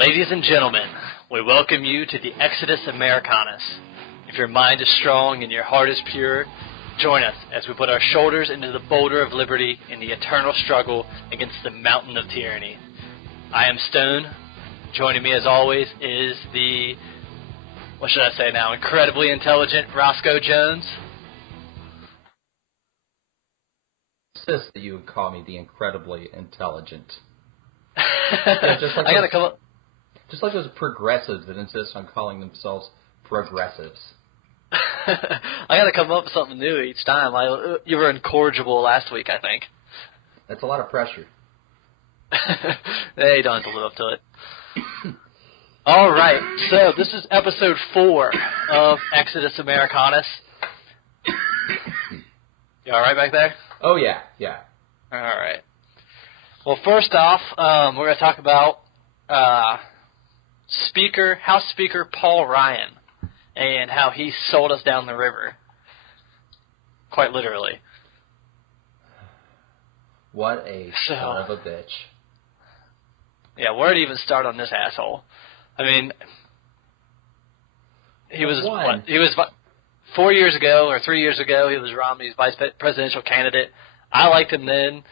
Ladies and gentlemen, we welcome you to the Exodus Americanus. If your mind is strong and your heart is pure, join us as we put our shoulders into the boulder of liberty in the eternal struggle against the mountain of tyranny. I am Stone. Joining me as always is the, what should I say now, incredibly intelligent Roscoe Jones. Insist that you would call me the incredibly intelligent. Just like those progressives that insist on calling themselves progressives. I gotta come up with something new each time. You were incorrigible last week, I think. That's a lot of pressure. Hey, you don't have to live up to it. All right, so this is episode 4 of Exodus Americanus. You all right back there? Oh, yeah. All right. Well, first off, we're going to talk about House Speaker Paul Ryan and how he sold us down the river, quite literally. What a son of a bitch. Yeah, where to even start on this asshole? I mean, he was 4 years ago or 3 years ago, he was Romney's vice presidential candidate. I liked him then.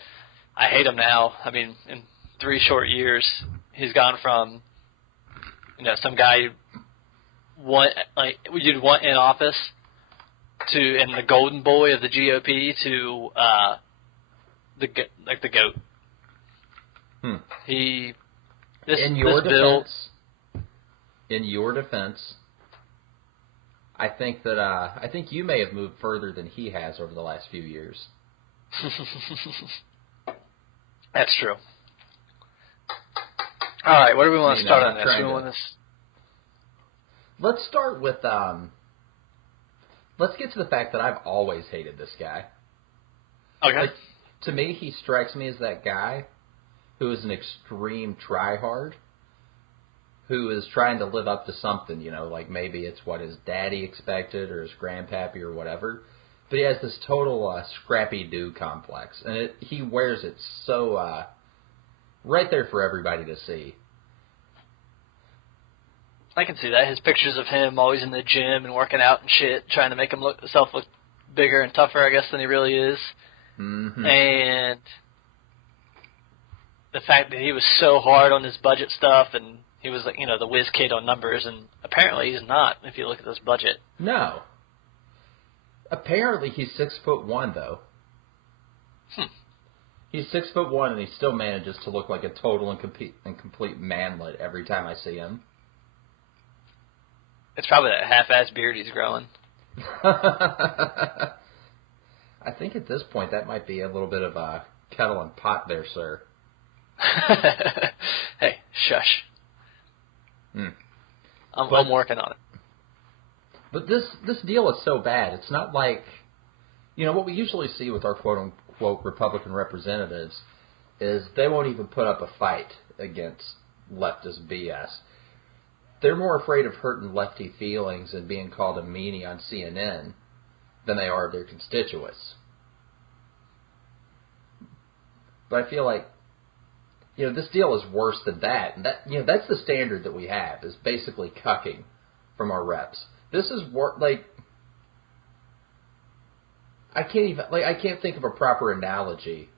I hate him now. I mean, in 3 short years, he's gone from, some guy you'd want in office and the golden boy of the GOP to the goat. In your defense, I think you may have moved further than he has over the last few years. That's true. All right, where do we want to start on this? Let's start with let's get to the fact that I've always hated this guy. Okay. To me, he strikes me as that guy who is an extreme tryhard, who is trying to live up to something, like maybe it's what his daddy expected or his grandpappy or whatever. But he has this total scrappy-do complex, and he wears it so right there for everybody to see. I can see that. His pictures of him always in the gym and working out and shit, trying to make himself look bigger and tougher, I guess, than he really is. Mm-hmm. And the fact that he was so hard on his budget stuff, and he was the whiz kid on numbers, and apparently he's not if you look at this budget. No. Apparently he's 6'1", though. He's 6'1", and he still manages to look like a total and complete manlet every time I see him. It's probably that half-ass beard he's growing. I think at this point that might be a little bit of a kettle and pot there, sir. Hey, shush. I'm working on it. But this deal is so bad. It's not like, what we usually see with our quote-unquote Republican representatives is they won't even put up a fight against leftist BS. They're more afraid of hurting lefty feelings and being called a meanie on CNN than they are of their constituents. But I feel like, this deal is worse than that. And that's the standard that we have, is basically cucking from our reps. This is I can't think of a proper analogy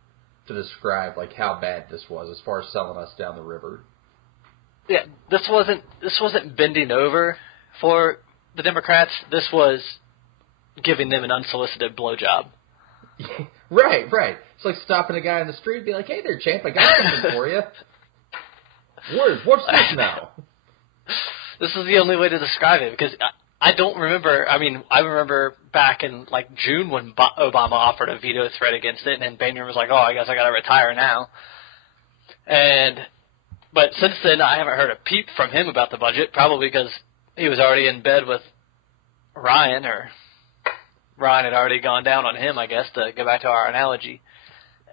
to describe how bad this was as far as selling us down the river. Yeah, this wasn't bending over for the Democrats. This was giving them an unsolicited blowjob. Right. It's like stopping a guy in the street and be like, "Hey there, champ, I got something for you." What's this now? This is the only way to describe it, because I don't remember. I mean, I remember back in June when Obama offered a veto threat against it, and then Boehner was like, "Oh, I guess I got to retire now." But since then, I haven't heard a peep from him about the budget, probably because he was already in bed with Ryan, or Ryan had already gone down on him, I guess, to go back to our analogy.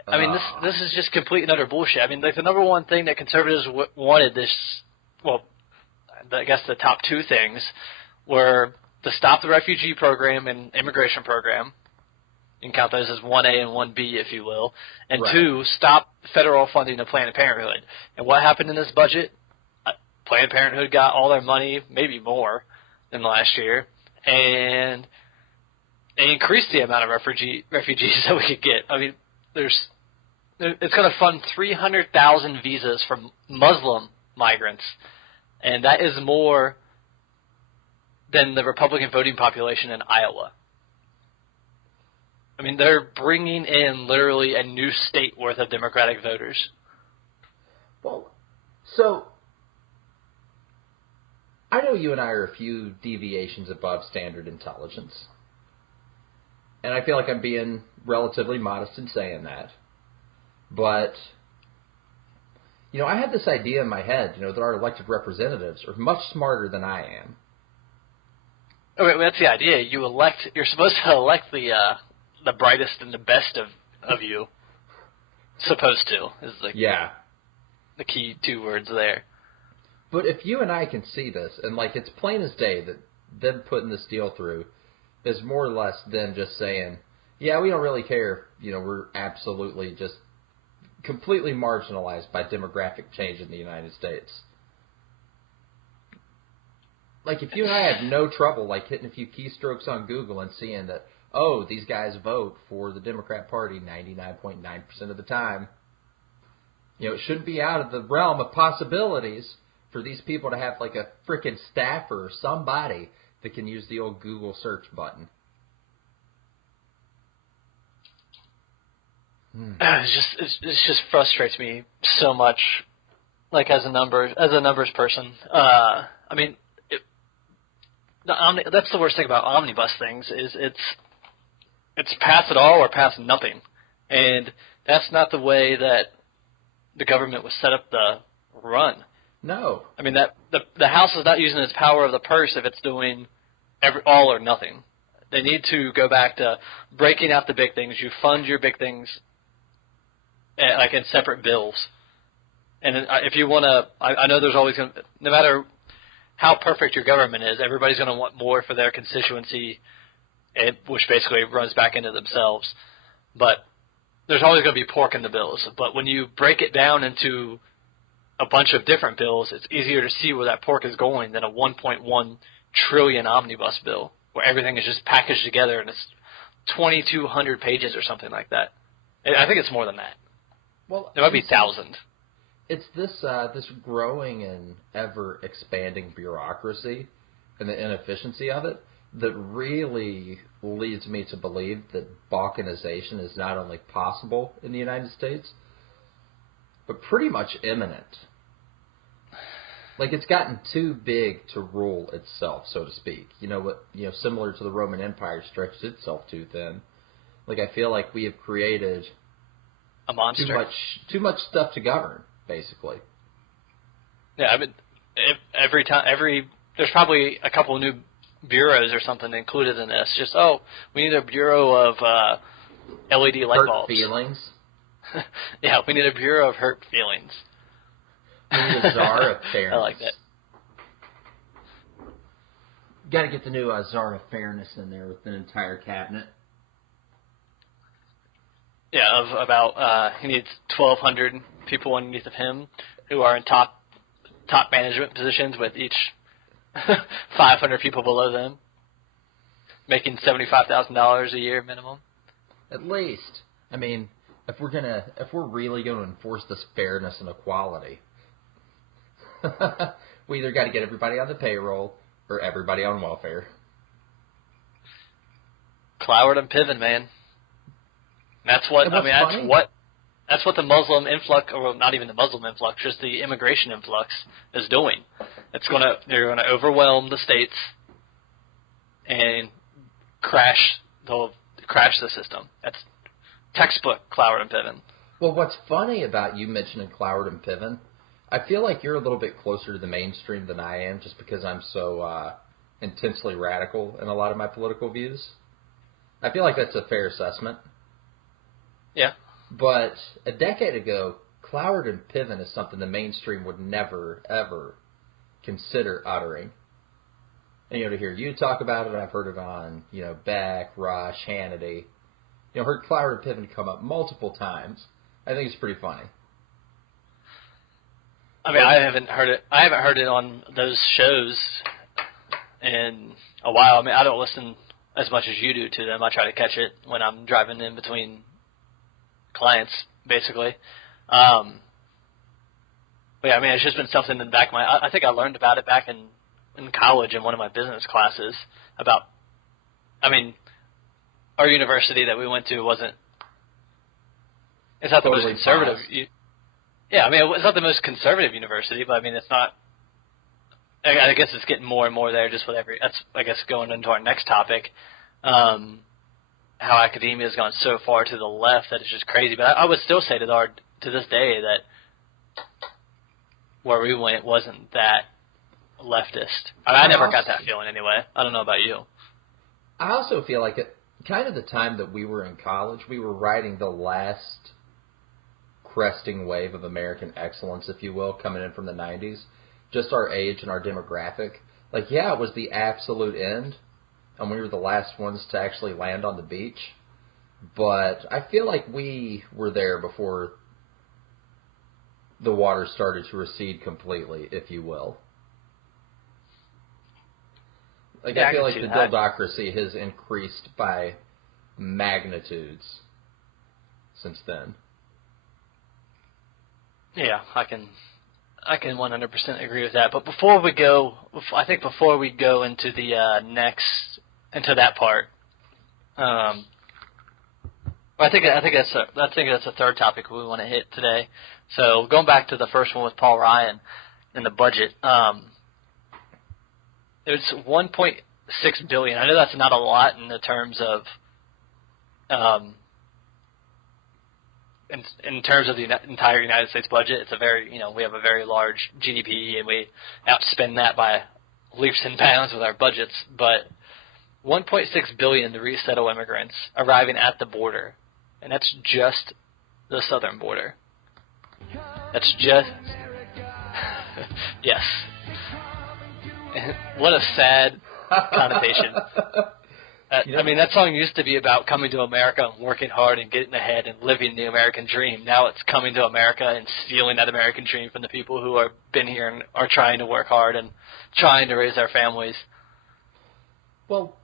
I mean, this is just complete and utter bullshit. I mean, the number one thing that conservatives wanted this, I guess the top 2 things were to stop the refugee program and immigration program. You can count those as 1A and 1B, if you will. And right. 2, stop federal funding of Planned Parenthood. And what happened in this budget? Planned Parenthood got all their money, maybe more, than last year, and they increased the amount of refugees that we could get. I mean, it's going to fund 300,000 visas for Muslim migrants, and that is more than the Republican voting population in Iowa. I mean, they're bringing in literally a new state worth of Democratic voters. Well, so I know you and I are a few deviations above standard intelligence. And I feel like I'm being relatively modest in saying that. But, I had this idea in my head, that our elected representatives are much smarter than I am. Okay, well, that's the idea. You're supposed to elect the brightest and the best of you. Supposed to, is the key two words there. But if you and I can see this, and it's plain as day that them putting this deal through is more or less them just saying, yeah, we don't really care. We're absolutely just completely marginalized by demographic change in the United States. If you and I had no trouble, hitting a few keystrokes on Google and seeing that, oh, these guys vote for the Democrat Party 99.9% of the time, it shouldn't be out of the realm of possibilities for these people to have, a frickin' staffer or somebody that can use the old Google search button. It just frustrates me so much, as a numbers person. I mean, that's the worst thing about omnibus things is it's pass it all or pass nothing, and that's not the way that the government was set up to run. No, I mean that the House is not using its power of the purse if it's doing all or nothing. They need to go back to breaking out the big things. You fund your big things in separate bills. And if you want to, I know there's always going to, no matter how perfect your government is, everybody's going to want more for their constituency, which basically runs back into themselves. But there's always going to be pork in the bills. But when you break it down into a bunch of different bills, it's easier to see where that pork is going than a 1.1 trillion omnibus bill, where everything is just packaged together and it's 2,200 pages or something like that. I think it's more than that. Well, it might be thousands. It's this growing and ever expanding bureaucracy and the inefficiency of it that really leads me to believe that balkanization is not only possible in the United States, but pretty much imminent. It's gotten too big to rule itself, so to speak. Similar to the Roman Empire stretched itself too thin. I feel like we have created a monster. Too much stuff to govern, basically. Yeah, I mean, there's probably a couple of new bureaus or something included in this. Just, we need a bureau of LED light bulbs. Hurt feelings. Yeah, we need a bureau of hurt feelings. We need a czar of fairness. I like that. Got to get the new czar of fairness in there with an entire cabinet. Yeah, he needs 1,200 people underneath of him who are in top management positions with each 500 people below them, making $75,000 a year minimum. At least. I mean, if we're really going to enforce this fairness and equality, we either got to get everybody on the payroll or everybody on welfare. Cloward and Piven, man. That's what that's what the Muslim influx, or not even the Muslim influx, just the immigration influx is doing. They're gonna overwhelm the states and crash the system. That's textbook Cloward and Piven. Well, what's funny about you mentioning Cloward and Piven, I feel like you're a little bit closer to the mainstream than I am, just because I'm so intensely radical in a lot of my political views. I feel like that's a fair assessment. Yeah. But a decade ago, Cloward and Piven is something the mainstream would never, ever consider uttering. And, to hear you talk about it, I've heard it on, Beck, Rush, Hannity. Heard Cloward and Piven come up multiple times. I think it's pretty funny. I mean, I haven't heard it. I haven't heard it on those shows in a while. I mean, I don't listen as much as you do to them. I try to catch it when I'm driving in between clients, basically. But yeah, I mean, it's just been something in the back of my. I think I learned about it back in college in one of my business classes about. I mean, our university that we went to wasn't. It's not the most conservative. Yeah, I mean, it's not the most conservative university, but I mean, it's not. I guess it's getting more and more there just with every. That's, I guess, going into our next topic. How academia has gone so far to the left that it's just crazy. But I would still say to this day that where we went wasn't that leftist. I never got that feeling anyway. I don't know about you. I also feel like at kind of the time that we were in college, we were riding the last cresting wave of American excellence, if you will, coming in from the 90s. Just our age and our demographic. Like, yeah, it was the absolute end, and we were the last ones to actually land on the beach. But I feel like we were there before the water started to recede completely, if you will. Like, yeah, I feel like the dildocracy has increased by magnitudes since then. Yeah, I can 100% agree with that. But before we go into the into that part, I think that's a third topic we want to hit today. So going back to the first one with Paul Ryan and the budget, it's $1.6 billion. I know that's not a lot in the terms of. In terms of the entire United States budget, it's a very, we have a very large GDP, and we outspend that by leaps and bounds with our budgets. But $1.6 billion to resettle immigrants arriving at the border, and that's just the southern border. That's just yes. What a sad connotation. I mean, that song used to be about coming to America and working hard and getting ahead and living the American dream. Now it's coming to America and stealing that American dream from the people who have been here and are trying to work hard and trying to raise their families. Well,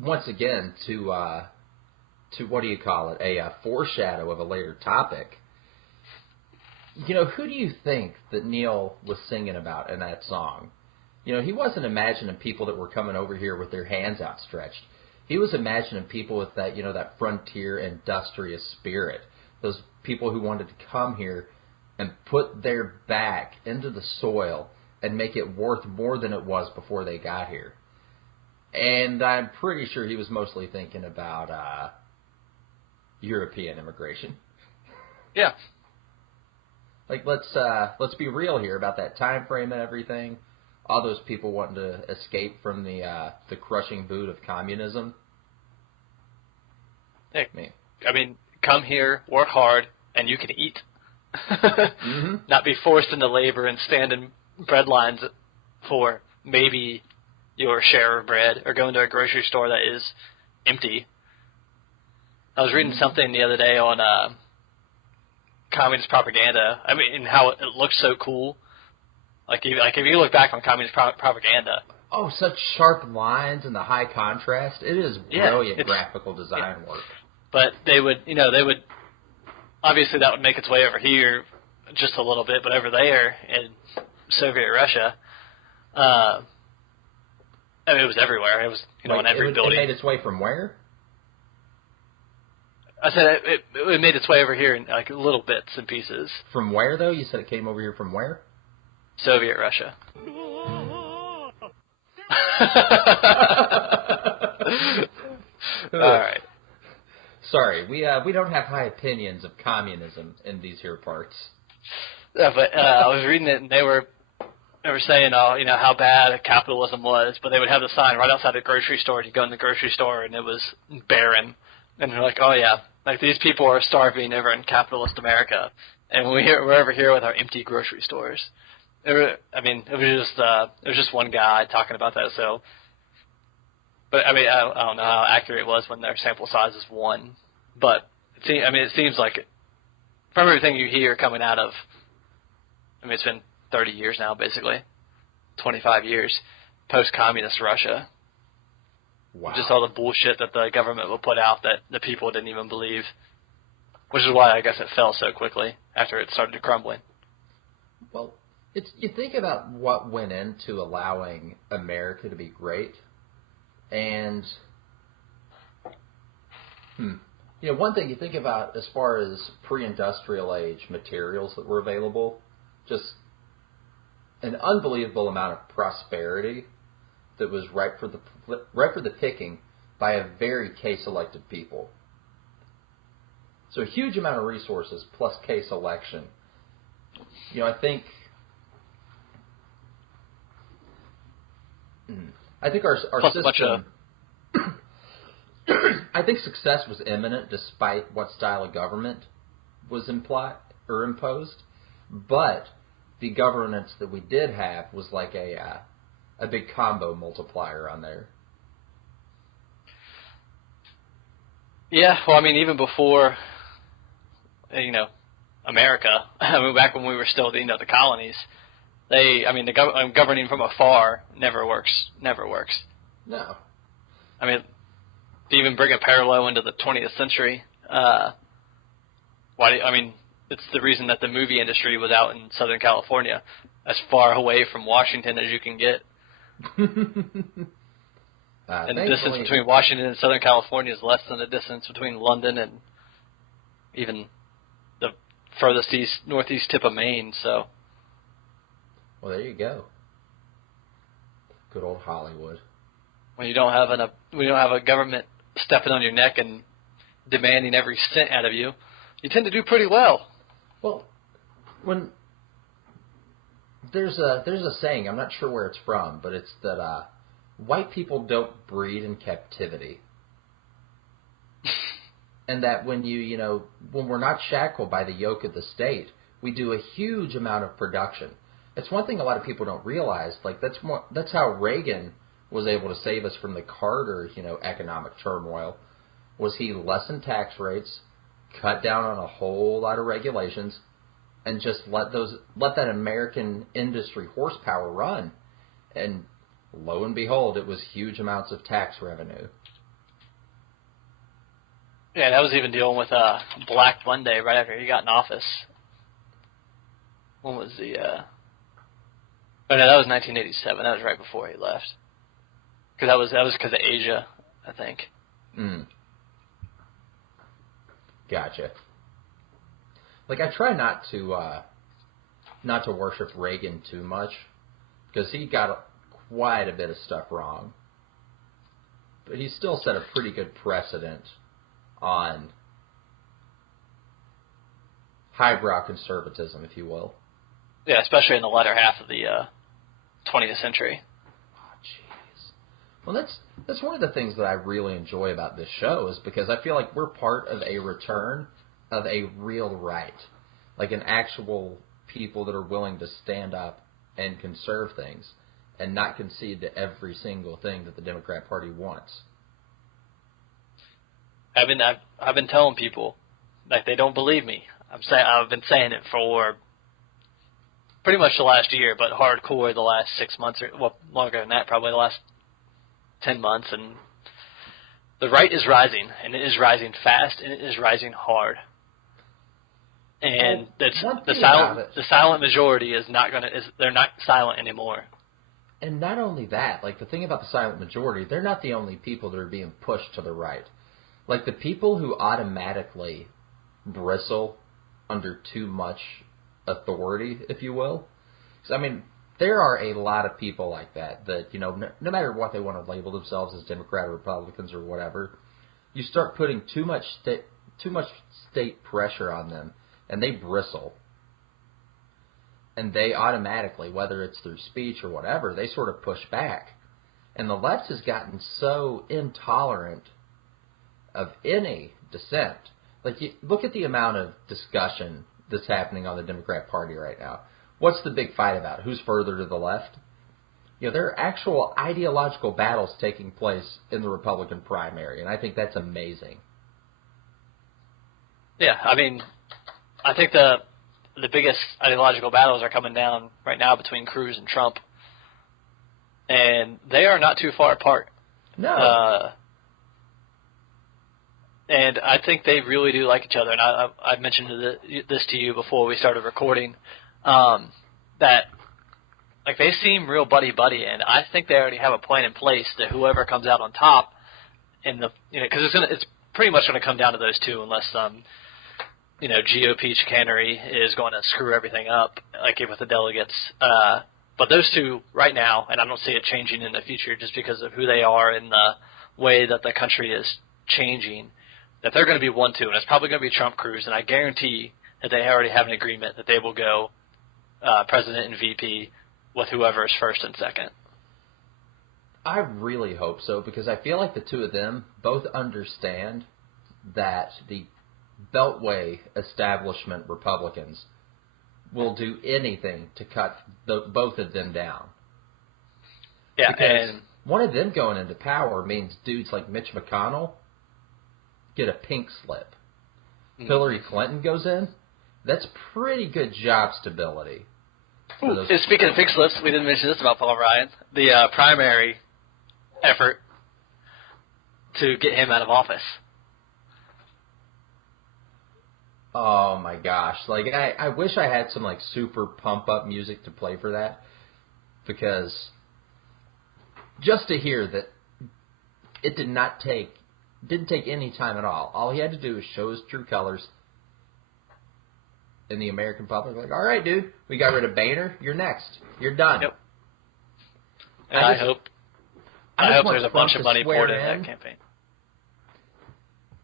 once again, to what do you call it, a foreshadow of a later topic, who do you think that Neil was singing about in that song? He wasn't imagining people that were coming over here with their hands outstretched. He was imagining people with that, that frontier industrious spirit. Those people who wanted to come here and put their back into the soil and make it worth more than it was before they got here. And I'm pretty sure he was mostly thinking about European immigration. Yeah. Like, let's be real here about that time frame and everything. All those people wanting to escape from the crushing boot of communism. Hey, I mean, come here, work hard, and you can eat. Mm-hmm. Not be forced into labor and stand in bread lines for maybe your share of bread, or go into a grocery store that is empty. I was reading something the other day on communist propaganda. I mean, and how it looks so cool. Like if you look back on communist propaganda. Oh, such sharp lines and the high contrast. It is brilliant graphical design work. But they would, obviously that would make its way over here just a little bit, but over there in Soviet Russia, I mean, it was everywhere. It was, in every building. It made its way from where? I said it made its way over here in like little bits and pieces. From where, though? You said it came over here from where? Soviet Russia. All right. Sorry, we don't have high opinions of communism in these here parts. Yeah, but I was reading it, and they were saying, how bad capitalism was, but they would have the sign right outside the grocery store, and you go in the grocery store, and it was barren. And they're like, oh, yeah, like these people are starving over in capitalist America, and we're over here with our empty grocery stores. It was just one guy talking about that, so. But, I mean, I don't know how accurate it was when their sample size is 1. But, it seems like, from everything you hear coming out of I mean, it's been 30 years now, basically. 25 years. Post-communist Russia. Wow. Just all the bullshit that the government would put out that the people didn't even believe. Which is why I guess it fell so quickly after it started crumbling. Well, you think about what went into allowing America to be great, and one thing you think about as far as pre-industrial age materials that were available, just an unbelievable amount of prosperity that was ripe for the picking by a very K-selected people. So a huge amount of resources plus K-selection. I think our plus system. I think success was imminent despite what style of government was imposed, but the governance that we did have was like a big combo multiplier on there. Yeah, well, I mean, even before, America, I mean, back when we were still, the colonies, governing from afar never works. Never works. No. I mean, to even bring a parallel into the 20th century, it's the reason that the movie industry was out in Southern California, as far away from Washington as you can get. And the distance between Washington and Southern California is less than the distance between London and even the furthest northeast tip of Maine. So, well, there you go. Good old Hollywood. When you don't have a government stepping on your neck and demanding every cent out of you, you tend to do pretty well. Well, when there's a saying, I'm not sure where it's from, but it's that white people don't breed in captivity. And that when when we're not shackled by the yoke of the state, we do a huge amount of production. It's one thing a lot of people don't realize. Like that's how Reagan was able to save us from the Carter, economic turmoil. Was he lessened tax rates, cut down on a whole lot of regulations, and just let that American industry horsepower run. And lo and behold, it was huge amounts of tax revenue. Yeah, that was even dealing with Black Monday right after he got in office. When was the... Oh, no, that was 1987. That was right before he left. Because that was because of Asia, I think. Gotcha. Like, I try not to worship Reagan too much, because he got quite a bit of stuff wrong. But he still set a pretty good precedent on highbrow conservatism, if you will. Yeah, especially in the latter half of the 20th century. Oh, jeez. Well, that's one of the things that I really enjoy about this show, is because I feel like we're part of a return of a real right. Like an actual people that are willing to stand up and conserve things and not concede to every single thing that the Democrat Party wants. I've been telling people, like, they don't believe me. I've been saying it for pretty much the last year, but hardcore the last 6 months, or longer than that, probably the last 10 months. And the right is rising, and it is rising fast, and it is rising hard. And the silent majority they're not silent anymore. And not only that, like, the thing about the silent majority, they're not the only people that are being pushed to the right. Like, the people who automatically bristle under too much authority, if you will. I mean, there are a lot of people like that, no matter what they want to label themselves as Democrat or Republicans or whatever, you start putting too much state pressure on them, and they bristle. And they automatically, whether it's through speech or whatever, they sort of push back. And the left has gotten so intolerant of any dissent. Like, look at the amount of discussion that's happening on the Democrat Party right now. What's the big fight about? Who's further to the left? There are actual ideological battles taking place in the Republican primary, and I think that's amazing. Yeah, I mean, I think the the biggest ideological battles are coming down right now between Cruz and Trump, and they are not too far apart. No. And I think they really do like each other. And I mentioned this to you before we started recording, that like they seem real buddy-buddy, and I think they already have a plan in place that whoever comes out on top in the because it's pretty much going to come down to those two unless GOP chicanery is going to screw everything up like with the delegates. But those two right now, and I don't see it changing in the future just because of who they are and the way that the country is changing, that they're going to be 1-2, and it's probably going to be Trump, Cruz, and I guarantee that they already have an agreement that they will go president and VP with whoever is first and second. I really hope so, because I feel like the two of them both understand that the Beltway establishment Republicans will do anything to cut both of them down. Yeah, because and one of them going into power means dudes like Mitch McConnell get a pink slip. Hillary Clinton goes in, that's pretty good job stability. Speaking of pink slips, we didn't mention this about Paul Ryan. The primary effort to get him out of office. Oh my gosh. Like I wish I had some like super pump up music to play for that, because just to hear that it didn't take any time at all. All he had to do was show his true colors in the American public. Like, all right, dude, we got rid of Boehner. You're next. You're done. Yep. And I hope there's a bunch of money poured into that campaign.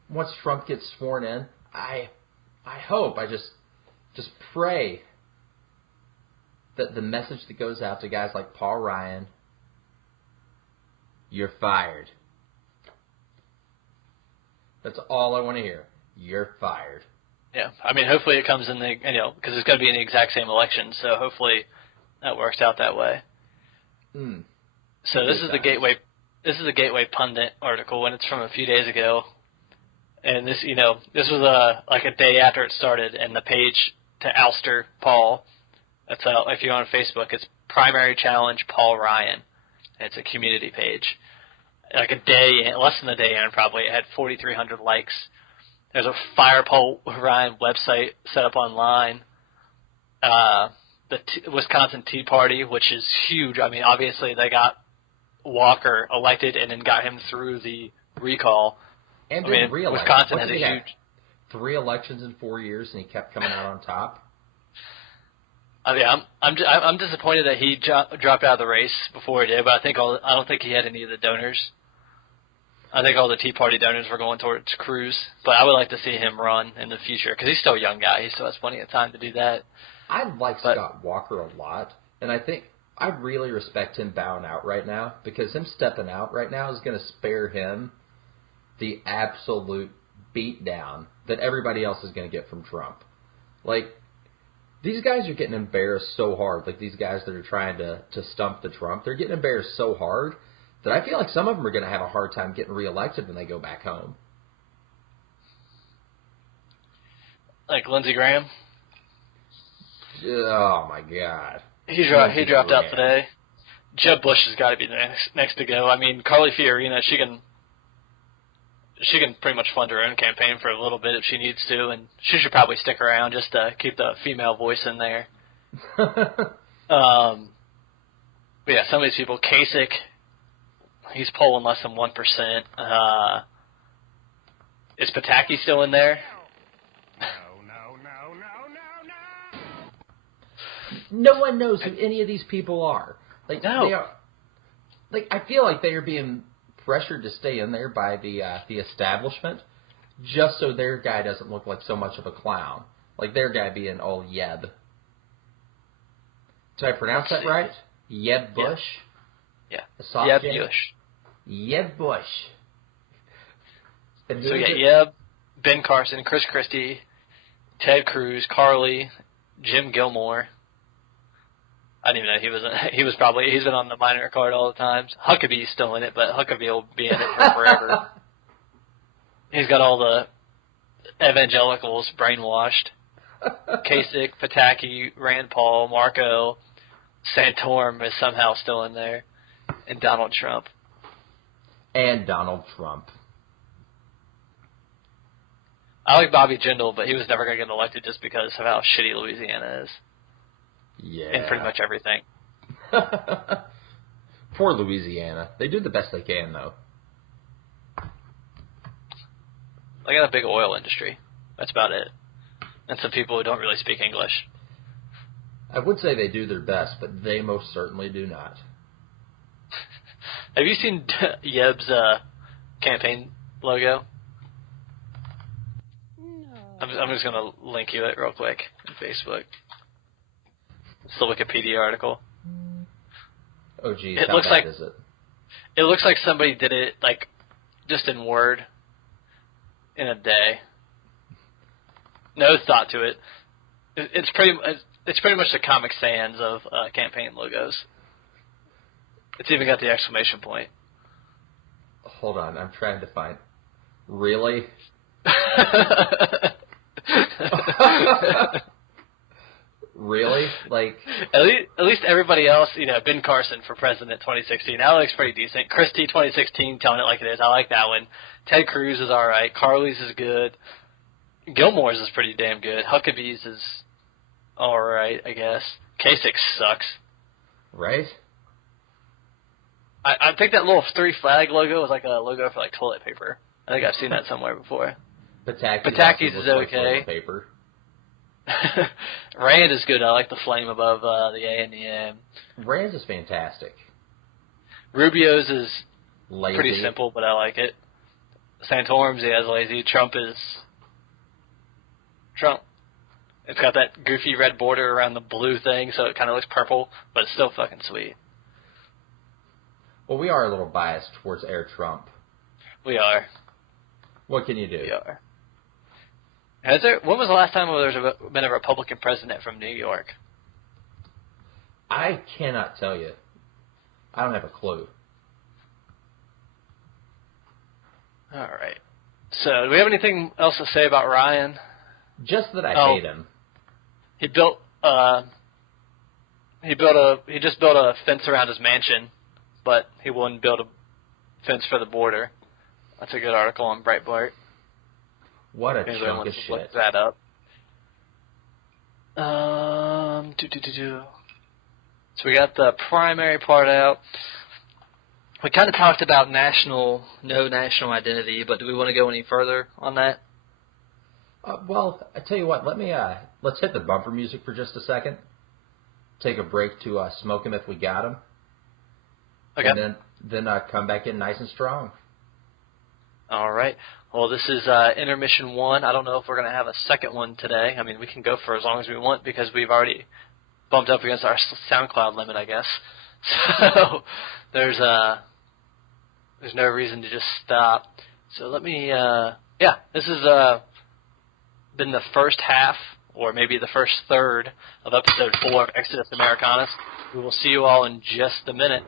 Once Trump gets sworn in, I hope, I just pray that the message that goes out to guys like Paul Ryan, you're fired. That's all I want to hear. You're fired. Yeah, I mean, hopefully it comes in the, because it's going to be in the exact same election, so hopefully that works out that way. So this is the Gateway Pundit article, and it's from a few days ago. And this, this was like a day after it started, and the page to ouster Paul, that's if you're on Facebook, it's Primary Challenge Paul Ryan. And it's a community page. Like less than a day in, probably, it had 4,300 likes. There's a Fire Paul Ryan website set up online. The Wisconsin Tea Party, which is huge. I mean, obviously they got Walker elected and then got him through the recall. And then re-elected. Wisconsin has a huge 3 elections in 4 years, and he kept coming out on top. I mean, I'm disappointed that he dropped out of the race before he did, but I don't think he had any of the donors. I think all the Tea Party donors were going towards Cruz, but I would like to see him run in the future because he's still a young guy. He still has plenty of time to do that. I like Scott Walker a lot, and I think I really respect him bowing out right now, because him stepping out right now is going to spare him the absolute beatdown that everybody else is going to get from Trump. Like, these guys are getting embarrassed so hard. Like, these guys that are trying to stump the Trump, they're getting embarrassed so hard that I feel like some of them are going to have a hard time getting reelected when they go back home. Like Lindsey Graham? Oh, my God. He dropped out today. Jeb Bush has got to be next to go. I mean, Carly Fiorina, she can pretty much fund her own campaign for a little bit if she needs to, and she should probably stick around just to keep the female voice in there. But yeah, some of these people, Kasich, he's polling less than 1%. Is Pataki still in there? No one knows who any of these people are. Like, no. They are, like, I feel like they are being pressured to stay in there by the establishment, just so their guy doesn't look like so much of a clown. Like their guy being all Yeb. Did I pronounce that right? Yeb Bush? Yeah. Yeb Bush. Yeb Bush. So we got Yeb, Ben Carson, Chris Christie, Ted Cruz, Carly, Jim Gilmore. I didn't even know he's been on the minor card all the time. Huckabee's still in it, but Huckabee will be in it for forever. He's got all the evangelicals brainwashed. Kasich, Pataki, Rand Paul, Marco, Santorum is somehow still in there, and Donald Trump. And Donald Trump. I like Bobby Jindal, but he was never going to get elected just because of how shitty Louisiana is. Yeah. In pretty much everything. Poor Louisiana. They do the best they can, though. They got a big oil industry. That's about it. And some people who don't really speak English. I would say they do their best, but they most certainly do not. Have you seen Yeb's campaign logo? No. I'm just going to link you it real quick on Facebook. It's the Wikipedia article. Oh, geez, It how looks bad like, is it? It looks like somebody did it, like, just in Word in a day. No thought to it. It's pretty much the Comic Sans of campaign logos. It's even got the exclamation point. Hold on, I'm trying to find... Really? Really? Like... At least everybody else, Ben Carson for president 2016, that looks pretty decent. Christie 2016, telling it like it is, I like that one. Ted Cruz is alright. Carly's is good. Gilmore's is pretty damn good. Huckabee's is alright, I guess. Kasich sucks. Right? I think that little 3 flag logo was like a logo for like toilet paper. I think I've seen that somewhere before. Pataki's is okay. Like paper. Rand is good. I like the flame above the A and the M. Rand's is fantastic. Rubio's is Lazy. pretty simple, but I like it. Santorum's, yeah, is lazy. Trump. It's got that goofy red border around the blue thing, so it kind of looks purple, but it's still fucking sweet. Well, we are a little biased towards Air Trump. We are. What can you do? We are. When was the last time there's been a Republican president from New York? I cannot tell you. I don't have a clue. All right. So, do we have anything else to say about Ryan? Just that I hate him. He just built a fence around his mansion, but he wouldn't build a fence for the border. That's a good article on Breitbart. What a chunk of shit. Look that up. So we got the primary part out. We kind of talked about no national identity, but do we want to go any further on that? Well, I tell you what. Let's hit the bumper music for just a second. Take a break to smoke him if we got him. Okay. And then come back in nice and strong. All right. Well, this is intermission 1. I don't know if we're going to have a second one today. I mean, we can go for as long as we want because we've already bumped up against our SoundCloud limit, I guess. So there's no reason to just stop. So let me, this has been the first half, or maybe the first third of episode 4 of Exodus Americanus. We will see you all in just a minute.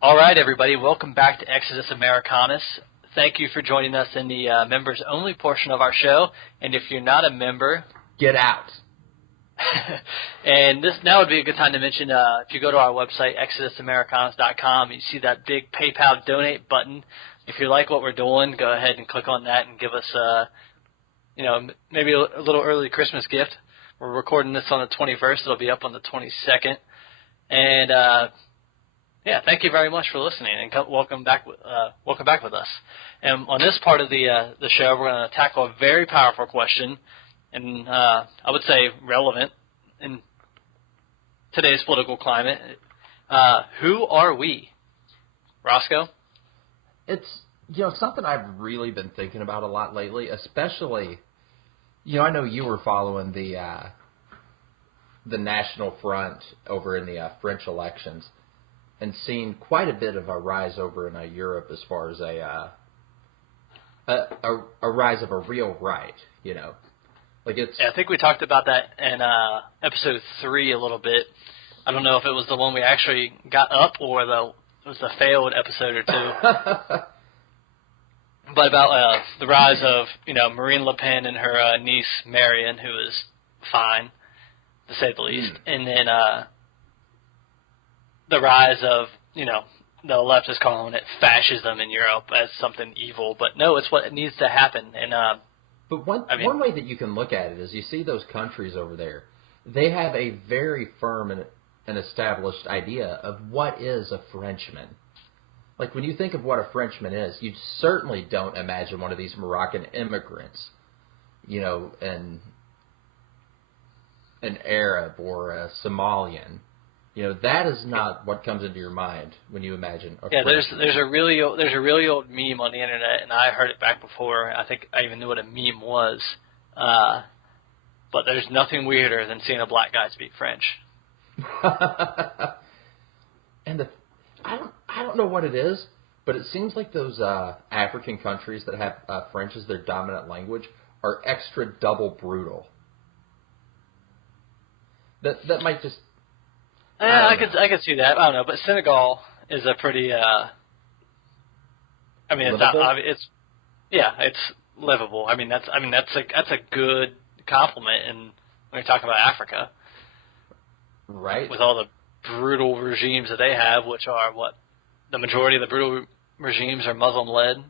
All right, everybody, welcome back to Exodus Americanus. Thank you for joining us in the members-only portion of our show. And if you're not a member... Get out. And now would be a good time to mention, if you go to our website, ExodusAmericans.com, you see that big PayPal donate button. If you like what we're doing, go ahead and click on that and give us, maybe a little early Christmas gift. We're recording this on the 21st. It'll be up on the 22nd. And, thank you very much for listening, and welcome back with us. And on this part of the show, we're going to tackle a very powerful question, and I would say relevant in today's political climate. Who are we, Roscoe? It's something I've really been thinking about a lot lately, especially. I know you were following the National Front over in the French elections, and seen quite a bit of a rise over in Europe as far as a rise of a real right. I think we talked about that in episode 3 a little bit. I don't know if it was the one we actually got up or it was the failed episode or two. But about the rise of, Marine Le Pen and her niece Marion, who is fine, to say the least. And then the rise of, the left is calling it fascism in Europe as something evil. But no, it's what needs to happen. And But one way that you can look at it is you see those countries over there. They have a very firm and established idea of what is a Frenchman. Like, when you think of what a Frenchman is, you certainly don't imagine one of these Moroccan immigrants, an Arab or a Somalian. That is not what comes into your mind when you imagine a Frenchman. There's a really old meme on the internet, and I heard it back before. I think I even knew what a meme was. But there's nothing weirder than seeing a black guy speak French. And I don't know what it is, but it seems like those African countries that have French as their dominant language are extra double brutal. That might just. I could see that. I don't know, but Senegal is a pretty. It's not. It's livable. That's a good compliment, and when you're talking about Africa, right? With all the brutal regimes that they have, which are the majority of the brutal regimes are Muslim-led.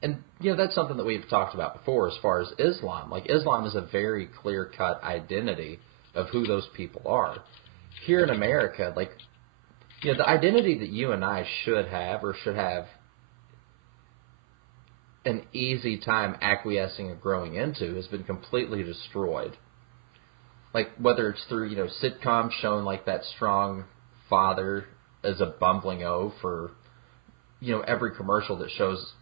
And, that's something that we've talked about before as far as Islam. Like, Islam is a very clear-cut identity of who those people are. Here in America, the identity that you and I should have an easy time acquiescing or growing into has been completely destroyed. Like, whether it's through, sitcoms showing, that strong father as a bumbling oaf, or, every commercial that shows,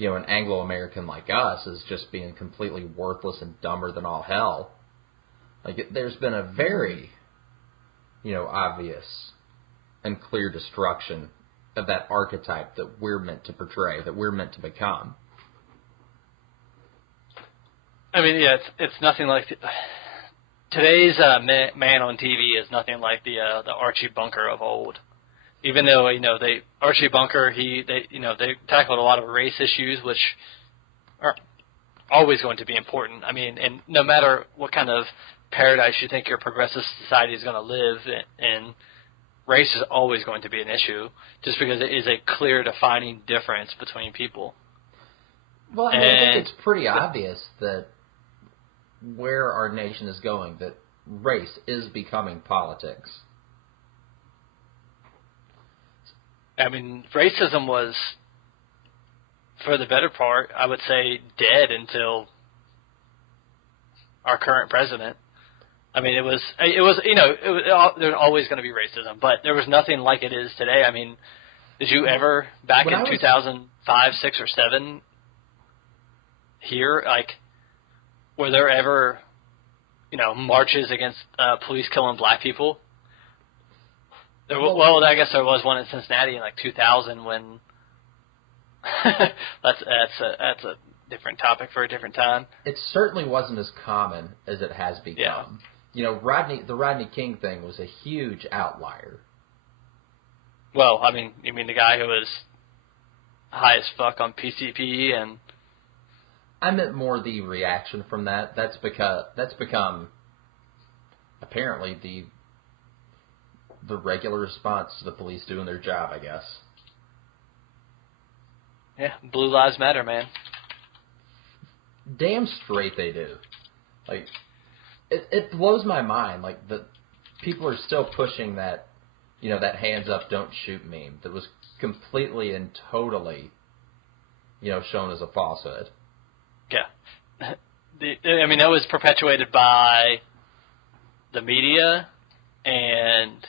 an Anglo-American like us as just being completely worthless and dumber than all hell. There's been a very, obvious and clear destruction of that archetype that we're meant to portray, that we're meant to become. It's nothing like... Today's man on TV is nothing like the Archie Bunker of old. Even though Archie Bunker they tackled a lot of race issues, which are always going to be important. And no matter what kind of paradise you think your progressive society is going to live in, race is always going to be an issue, just because it is a clear defining difference between people. Well, I think it's pretty obvious that where our nation is going, that race is becoming politics. Racism was, for the better part, I would say, dead until our current president. There's always going to be racism, but there was nothing like it is today. Did you ever, back in 2005, 6, or 7, hear, were there ever, marches against police killing black people? I guess there was one in Cincinnati in 2000 when. that's a different topic for a different time. It certainly wasn't as common as it has become. Yeah. The Rodney King thing was a huge outlier. Well, you mean the guy who was high as fuck on PCP and I meant more the reaction from that. That's become apparently the regular response to the police doing their job, I guess. Yeah, Blue Lives Matter, man. Damn straight they do. Like, it blows my mind. Like, the people are still pushing that, that hands up, don't shoot meme that was completely and totally, shown as a falsehood. Yeah. That was perpetuated by the media, and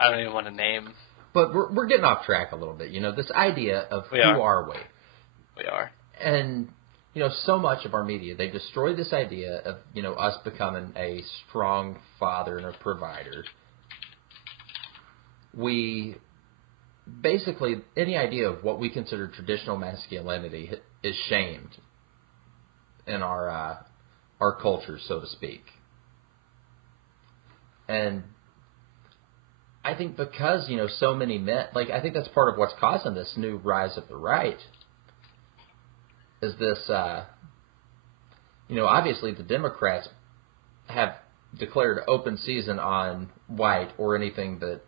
I don't even want to name. But we're getting off track a little bit. This idea of who are we? We are. And, so much of our media, they destroy this idea of, us becoming a strong father and a provider. We basically, any idea of what we consider traditional masculinity is shamed in our culture, so to speak. And I think because, so many men, I think that's part of what's causing this new rise of the right, is this, obviously the Democrats have declared open season on white or anything that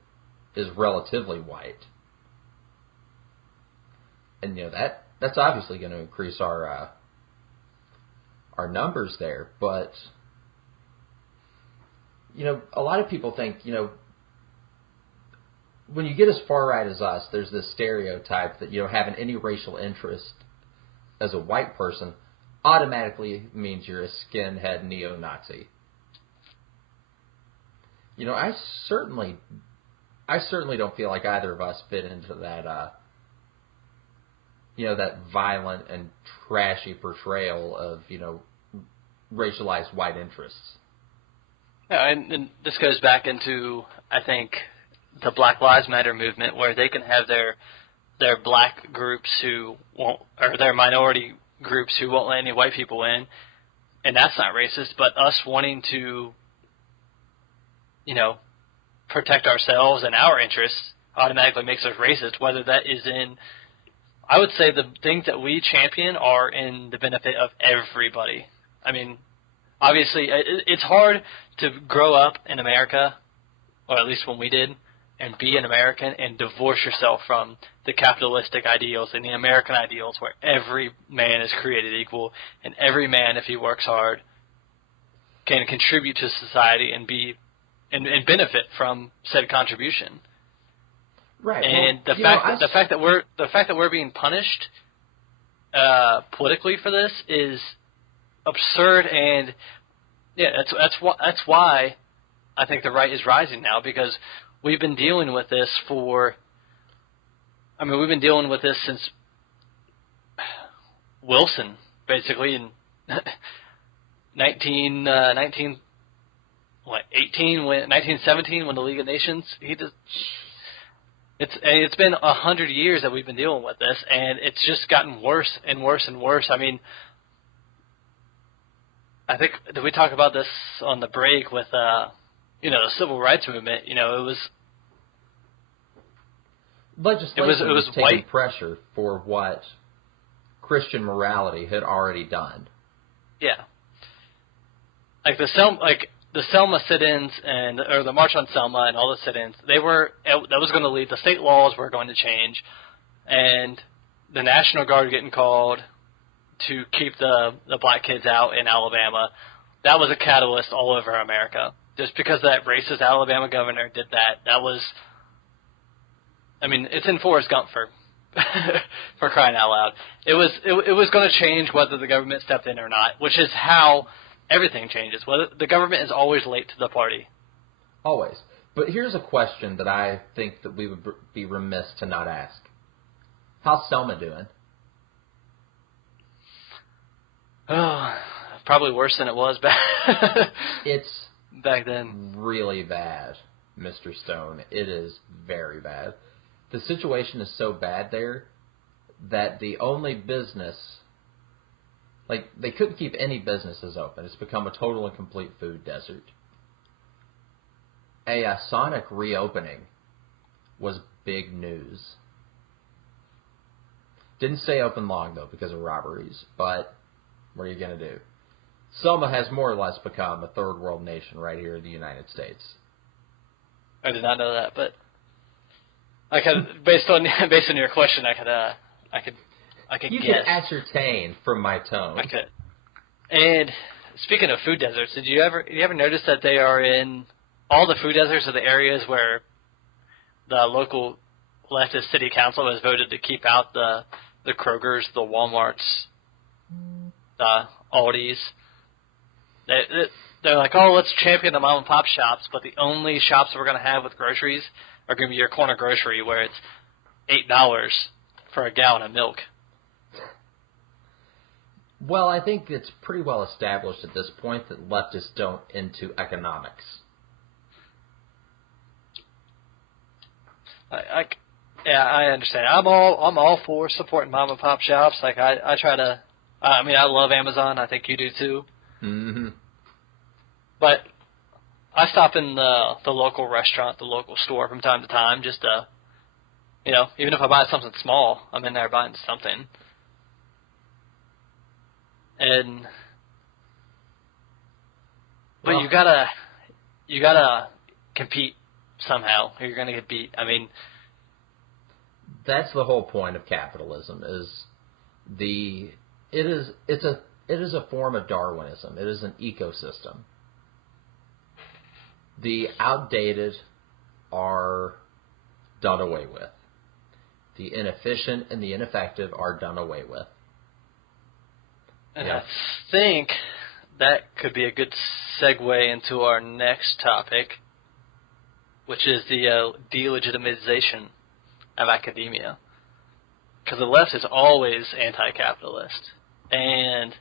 is relatively white. And, that's obviously going to increase our numbers there. But, a lot of people think, when you get as far right as us, there's this stereotype that, having any racial interest as a white person automatically means you're a skinhead neo-Nazi. I certainly don't feel like either of us fit into that, that violent and trashy portrayal of, racialized white interests. Yeah, and this goes back into, I think, the Black Lives Matter movement, where they can have their black groups who won't, or their minority groups who won't let any white people in, and that's not racist. But us wanting to, protect ourselves and our interests automatically makes us racist. Whether that is in, I would say the things that we champion are in the benefit of everybody. I mean, obviously, it's hard to grow up in America, or at least when we did, and be an American and divorce yourself from the capitalistic ideals and the American ideals where every man is created equal and every man, if he works hard, can contribute to society and be and benefit from said contribution. Right. And well, the fact that we're being punished politically for this is absurd, and yeah, that's why I think the right is rising now, because we've been dealing with this since Wilson, basically, in 1917, when the League of Nations, it's been 100 years that we've been dealing with this, and it's just gotten worse and worse and worse. I mean, I think, did we talk about this on the break with, the civil rights movement? It was legislation was taking white pressure for what Christian morality had already done. Yeah, like the Selma sit-ins or the March on Selma and all the sit-ins. That was going to lead. The state laws were going to change, and the National Guard getting called to keep the black kids out in Alabama. That was a catalyst all over America. Just because that racist Alabama governor did that, it's in Forrest Gump for crying out loud. It was going to change whether the government stepped in or not, which is how everything changes. Whether the government is always late to the party. Always. But here's a question that I think that we would be remiss to not ask. How's Selma doing? Oh, probably worse than it was back. It's back then. Really bad, Mr. Stone. It is very bad. The situation is so bad there that the only business, they couldn't keep any businesses open. It's become a total and complete food desert. A Sonic reopening was big news. Didn't stay open long, though, because of robberies. But what are you going to do? Selma has more or less become a third world nation right here in the United States. I did not know that, but I could, based on your question, I could you guess. Can ascertain from my tone. I could. And speaking of food deserts, did you ever notice that they are in all the food deserts are the areas where the local leftist city council has voted to keep out the Krogers, the Walmarts, the Aldis. They're like, oh, let's champion the mom and pop shops, but the only shops we're going to have with groceries are going to be your corner grocery where it's $8 for a gallon of milk. Well, I think it's pretty well established at this point that leftists don't into economics. I understand. I'm all for supporting mom and pop shops. Like I try to. I mean, I love Amazon. I think you do too. Mm-hmm. But I stop in the local restaurant, the local store from time to time, just to, even if I buy something small, I'm in there buying something. But you gotta compete somehow, or you're gonna get beat. I mean, that's the whole point of capitalism. It is a form of Darwinism. It is an ecosystem. The outdated are done away with. The inefficient and the ineffective are done away with. And I think that could be a good segue into our next topic, which is the delegitimization of academia. Because the left is always anti-capitalist. And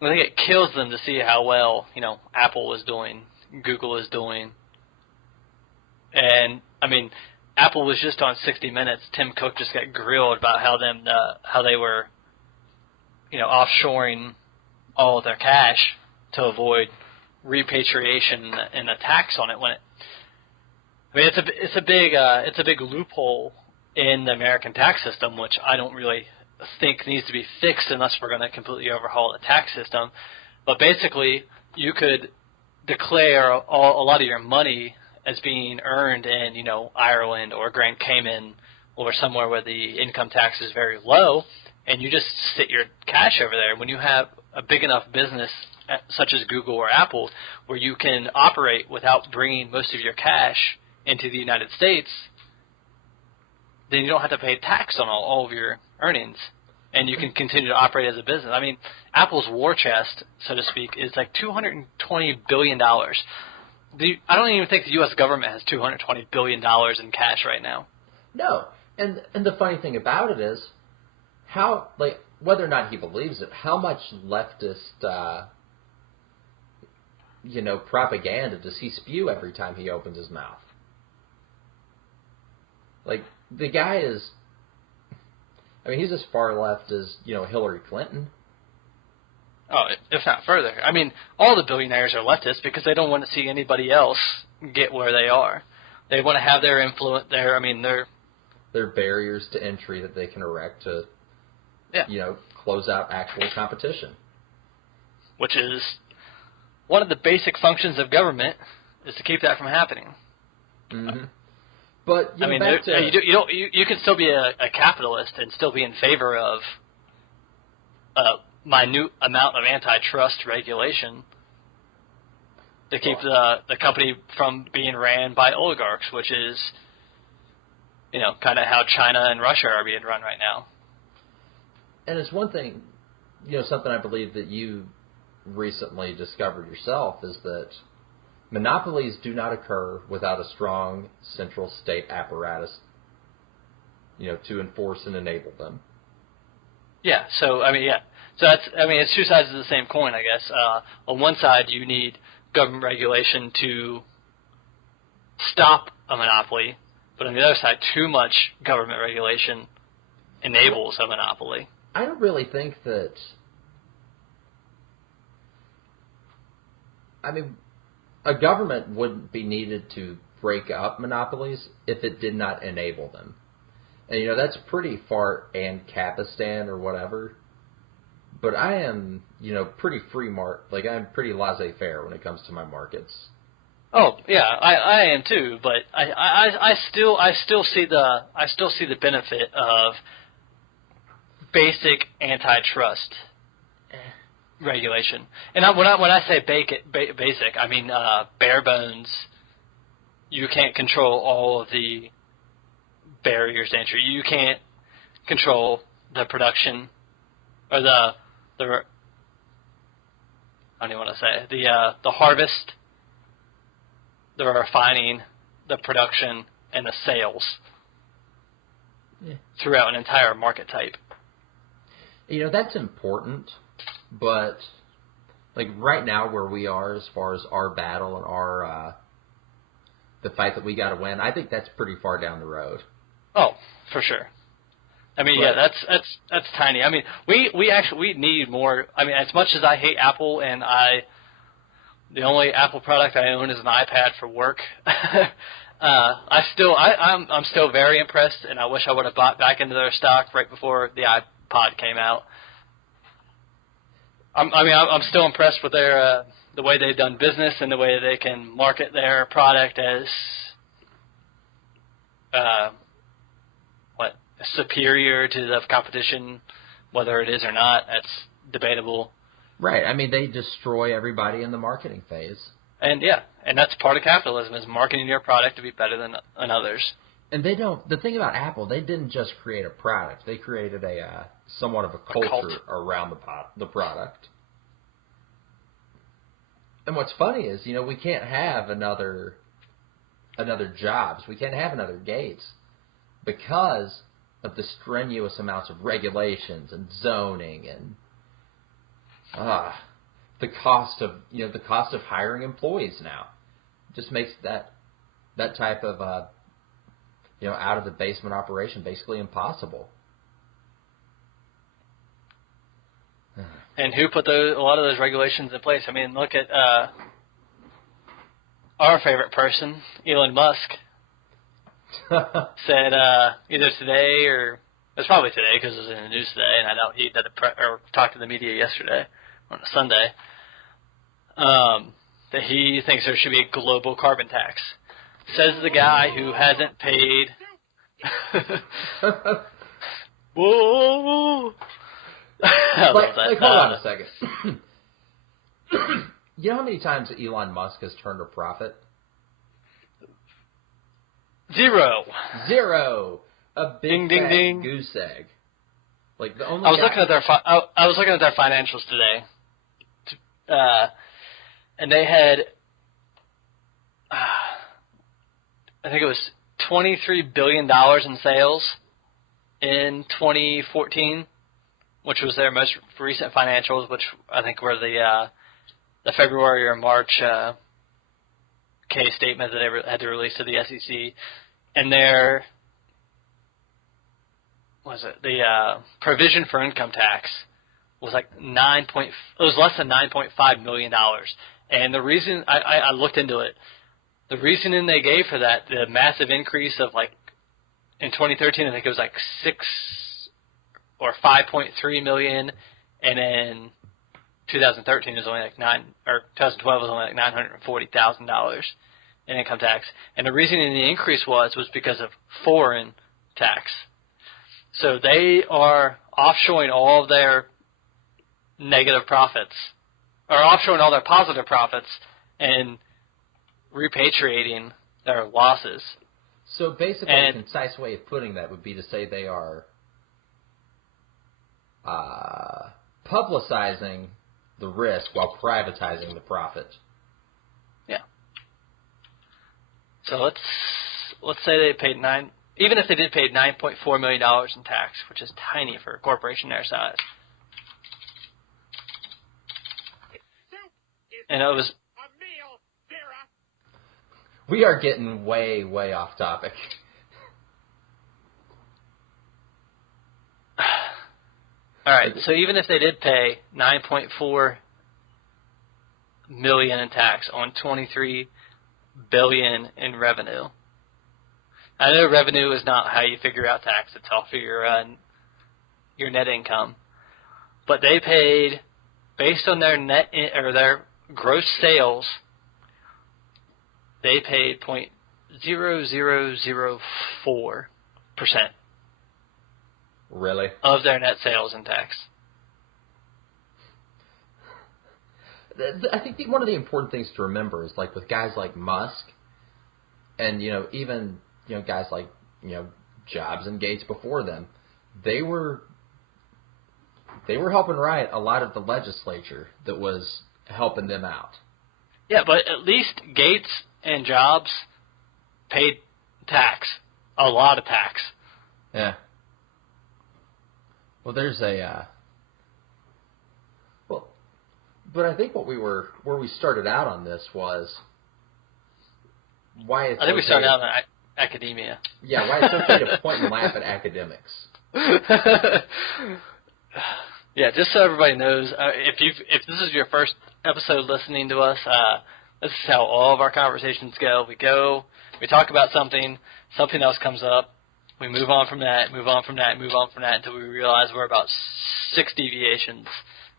I think it kills them to see how well, Apple is doing, Google is doing. And, I mean, Apple was just on 60 Minutes. Tim Cook just got grilled about how they were, offshoring all of their cash to avoid repatriation and a tax on it. It's a big loophole in the American tax system, which I don't really think needs to be fixed unless we're going to completely overhaul the tax system. But basically, you could declare a lot of your money as being earned in, Ireland or Grand Cayman or somewhere where the income tax is very low, and you just sit your cash over there. When you have a big enough business such as Google or Apple where you can operate without bringing most of your cash into the United States, then you don't have to pay tax on all of your earnings, and you can continue to operate as a business. I mean, Apple's war chest, so to speak, is like $220 billion. I don't even think the U.S. government has $220 billion in cash right now. No, and the funny thing about it is, how, whether or not he believes it, how much leftist, propaganda does he spew every time he opens his mouth? The guy is, he's as far left as, Hillary Clinton. Oh, if not further. I mean, all the billionaires are leftists because they don't want to see anybody else get where they are. They want to have their influence there. They're barriers to entry that they can erect to, close out actual competition. Which is one of the basic functions of government, is to keep that from happening. Mm-hmm. But you can still be a capitalist and still be in favor of a minute amount of antitrust regulation to keep the company from being ran by oligarchs, which is kind of how China and Russia are being run right now. And it's one thing, something I believe that you recently discovered yourself is that monopolies do not occur without a strong central state apparatus, to enforce and enable them. Yeah. So that's it's two sides of the same coin, I guess. On one side, you need government regulation to stop a monopoly, but on the other side, too much government regulation enables a monopoly. I don't really think that. A government wouldn't be needed to break up monopolies if it did not enable them. And, that's pretty far Ancapistan or whatever. But I am, pretty I'm pretty laissez-faire when it comes to my markets. Oh yeah, I am too. But I still see the benefit of basic antitrust regulation. And when I say basic, I mean bare bones. You can't control all of the barriers to entry. You can't control the production or the I don't even want to say the harvest, the refining, the production, and the sales throughout an entire market type. That's important, but like right now where we are as far as our battle and our the fight that we got to win, I think that's pretty far down the road. Oh, for sure. I mean, yeah, that's tiny. I mean, we need more. I mean, as much as I hate Apple and the only Apple product I own is an iPad for work. I'm still very impressed, and I wish I would have bought back into their stock right before the iPod came out. I'm still impressed with their the way they've done business and the way they can market their product as superior to the competition, whether it is or not. That's debatable. Right. I mean, they destroy everybody in the marketing phase. And that's part of capitalism, is marketing your product to be better than others. And the thing about Apple, they didn't just create a product. They created somewhat of a culture around the product. And what's funny is, we can't have another Jobs. We can't have another Gates because of the strenuous amounts of regulations and zoning and the cost of hiring employees now. Just makes that type of out of the basement operation basically impossible. And who put a lot of those regulations in place? I mean, look at our favorite person, Elon Musk, said either today or it was probably today because it was in the news today, and I know he did or talked to the media yesterday on a Sunday, that he thinks there should be a global carbon tax. Says the guy who hasn't paid. Whoa! Hold on a second. You know how many times Elon Musk has turned a profit? Zero. A big ding, ding. Goose egg. Like the only. I was looking at their financials today, and they had, I think it was $23 billion in sales in 2014, which was their most recent financials, which I think were the February or March case statement that they had to release to the SEC, and their provision for income tax was like it was less than $9.5 million. And the reason I looked into it, the reasoning they gave for that, the massive increase of like in 2013, I think it was like 6 or 5.3 million, and then 2013 was only like 2012 was only like $940,000 in income tax. And the reasoning the increase was because of foreign tax. So they are offshoring all of their negative profits, or offshoring all their positive profits, and repatriating their losses. So basically, a concise way of putting that would be to say they are publicizing the risk while privatizing the profit. Yeah. So let's say they paid even if they did pay $9.4 million in tax, which is tiny for a corporation their size. And it was. We are getting way, way off topic. All right. So even if they did pay $9.4 million in tax on $23 billion in revenue, I know revenue is not how you figure out tax. It's off of your net income. But they paid, based on their their gross sales, they paid 0.0004%. Really? Of their net sales in tax. I think one of the important things to remember is, like, with guys like Musk and, even, guys like, Jobs and Gates before them, they were helping write a lot of the legislature that was helping them out. Yeah, but at least Gates and Jobs paid tax. A lot of tax. Yeah. Well, there's but I think where we started out on this was why it's. I think we started out in academia. Yeah, why it's okay to point and laugh at academics. Yeah, just so everybody knows, if this is your first episode listening to us, this is how all of our conversations go. We talk about something else comes up, we move on from that, until we realize we're about 6 deviations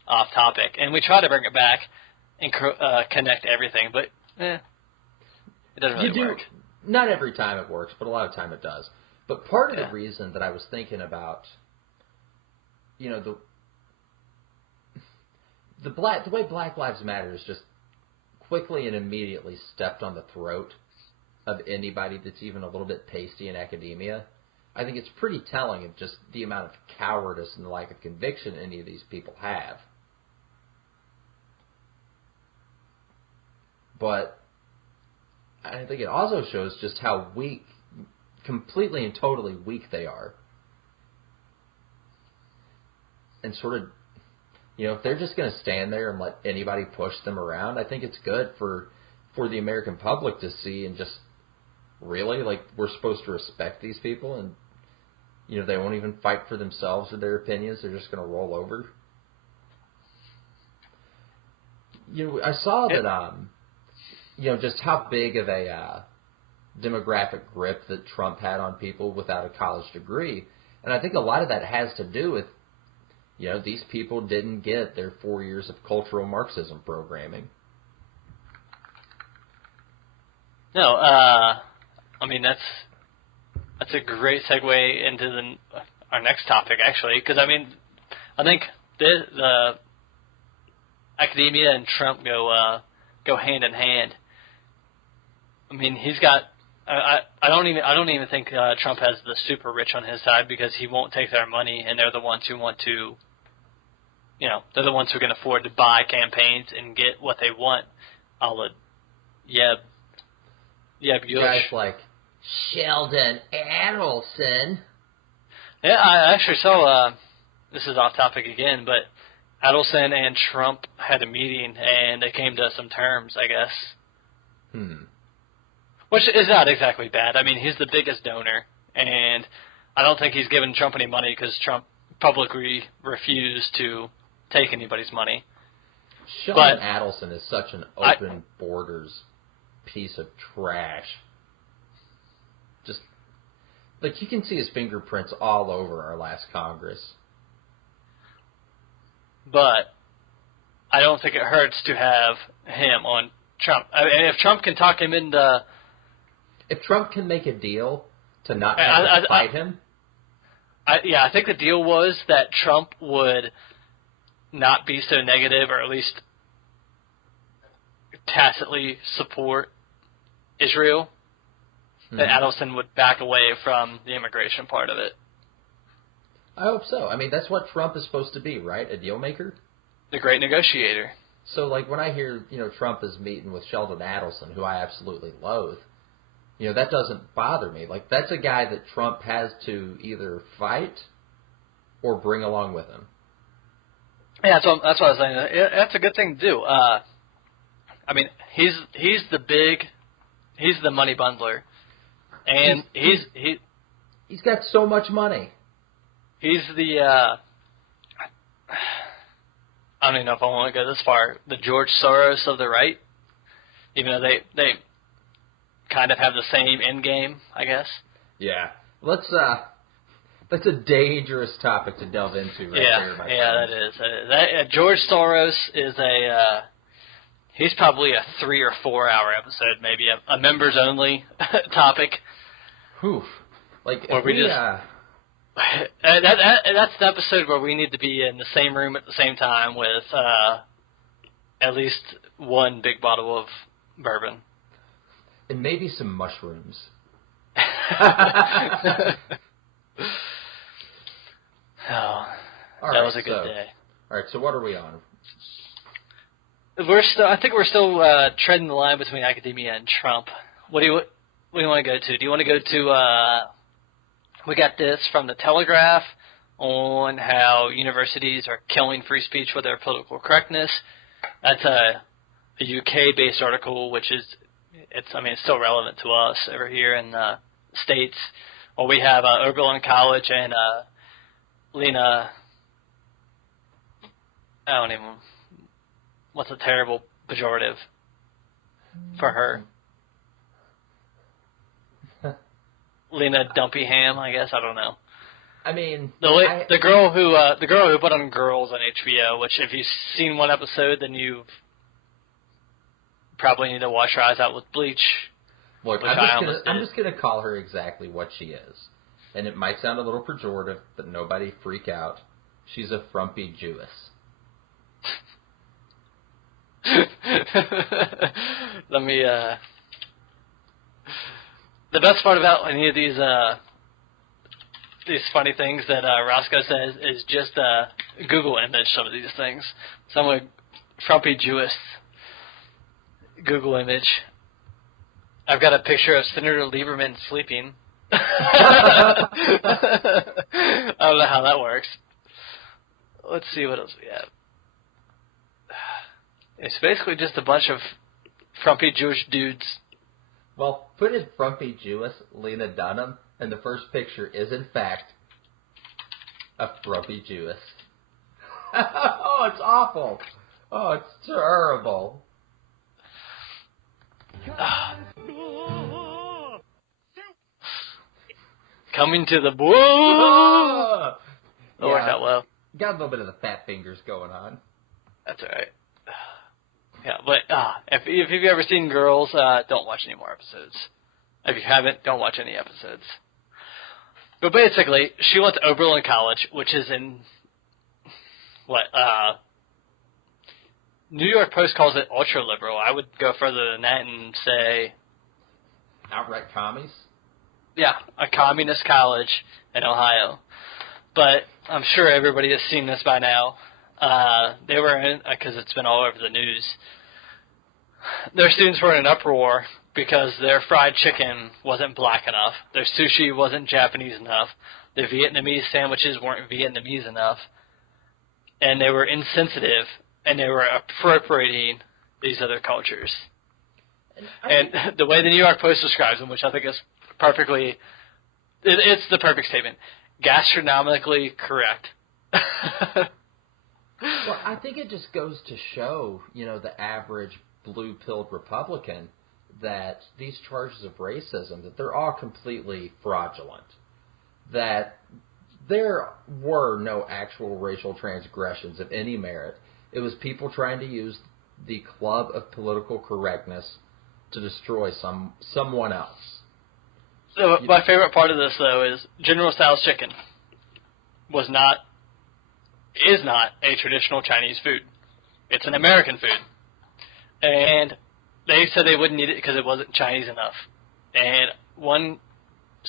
off topic, and we try to bring it back and connect everything, but it doesn't really work. Not every time it works, but a lot of time it does. But part of the reason that I was thinking about, the way Black Lives Matter is just quickly and immediately stepped on the throat of anybody that's even a little bit pasty in academia, I think it's pretty telling of just the amount of cowardice and the lack of conviction any of these people have. But I think it also shows just how weak, completely and totally weak they are. And sort of, if they're just going to stand there and let anybody push them around, I think it's good for the American public to see and just really, like, we're supposed to respect these people, and, they won't even fight for themselves or their opinions. They're just going to roll over. I saw that, just how big of a demographic grip that Trump had on people without a college degree. And I think a lot of that has to do with, these people didn't get their 4 years of cultural Marxism programming. No, that's a great segue into our next topic, actually, because, I think the academia and Trump go hand in hand. He's got. I don't even think Trump has the super rich on his side, because he won't take their money, and they're the ones who want to. They're the ones who can afford to buy campaigns and get what they want. Jeb Bush. Guys like Sheldon Adelson. Yeah, I actually saw. This is off topic again, but Adelson and Trump had a meeting, and they came to some terms, I guess. Which is not exactly bad. He's the biggest donor, and I don't think he's given Trump any money because Trump publicly refused to take anybody's money. Sheldon Adelson is such an open borders piece of trash. Just, like, you can see his fingerprints all over our last Congress. But I don't think it hurts to have him on Trump. If Trump can talk him into... If Trump can make a deal to not have to fight him... I think the deal was that Trump would not be so negative, or at least tacitly support Israel, that Adelson would back away from the immigration part of it. I hope so. That's what Trump is supposed to be, right? A deal maker? The great negotiator. So, like, when I hear, Trump is meeting with Sheldon Adelson, who I absolutely loathe, that doesn't bother me. Like, that's a guy that Trump has to either fight or bring along with him. Yeah, that's what I was saying. That's a good thing to do. He's the money bundler, and he's got so much money. He's the I don't even know if I want to go this far. The George Soros of the right, even though they kind of have the same end game, I guess. Yeah. That's a dangerous topic to delve into right there, my friend. That is. George Soros is he's probably a 3 or 4 hour episode, maybe a members only topic. Whew. Like, where that's the episode where we need to be in the same room at the same time with at least one big bottle of bourbon. And maybe some mushrooms. That was a good day. All right, so what are we on? I think we're still treading the line between academia and Trump. What do you want to go to? Do you want to go to? We got this from the Telegraph on how universities are killing free speech with their political correctness. That's a UK-based article, which is it's still relevant to us over here in the States. Well, we have Oberlin College and Lena. I don't even. What's a terrible pejorative for her? Lena Dumpyham, I guess. I don't know. I mean, the girl who put on Girls on HBO. Which, if you've seen one episode, then you probably need to wash your eyes out with bleach. Look, I'm just gonna call her exactly what she is, and it might sound a little pejorative, but nobody freak out. She's a frumpy Jewess. Let me. The best part about any of these funny things that Roscoe says is just Google image some of these things. Some of frumpy Jewess Google image. I've got a picture of Senator Lieberman sleeping. I don't know how that works. Let's see what else we have. It's basically just a bunch of frumpy Jewish dudes. Well, put in frumpy Jewess Lena Dunham, and the first picture is, in fact, a frumpy Jewess. Oh, it's awful. Oh, it's terrible. Coming to the whoa! That worked out well. Got a little bit of the fat fingers going on. That's all right. Yeah, but if you've ever seen Girls, don't watch any more episodes. If you haven't, don't watch any episodes. But basically, she went to Oberlin College, which is in New York Post calls it ultra liberal. I would go further than that and say outright commies. Yeah, a communist college in Ohio. But I'm sure everybody has seen this by now. They were in, because it's been all over the news. Their students were in an uproar because their fried chicken wasn't black enough. Their sushi wasn't Japanese enough. Their Vietnamese sandwiches weren't Vietnamese enough. And they were insensitive, and they were appropriating these other cultures. And the way the New York Post describes them, which I think is perfectly, it's the perfect statement, gastronomically correct. Well, I think it just goes to show, the average blue-pilled Republican that these charges of racism, that they're all completely fraudulent. That there were no actual racial transgressions of any merit. It was people trying to use the club of political correctness to destroy someone else. So my favorite part of this, though, is General Tso's chicken is not a traditional Chinese food. It's an American food. And they said they wouldn't eat it because it wasn't Chinese enough. And one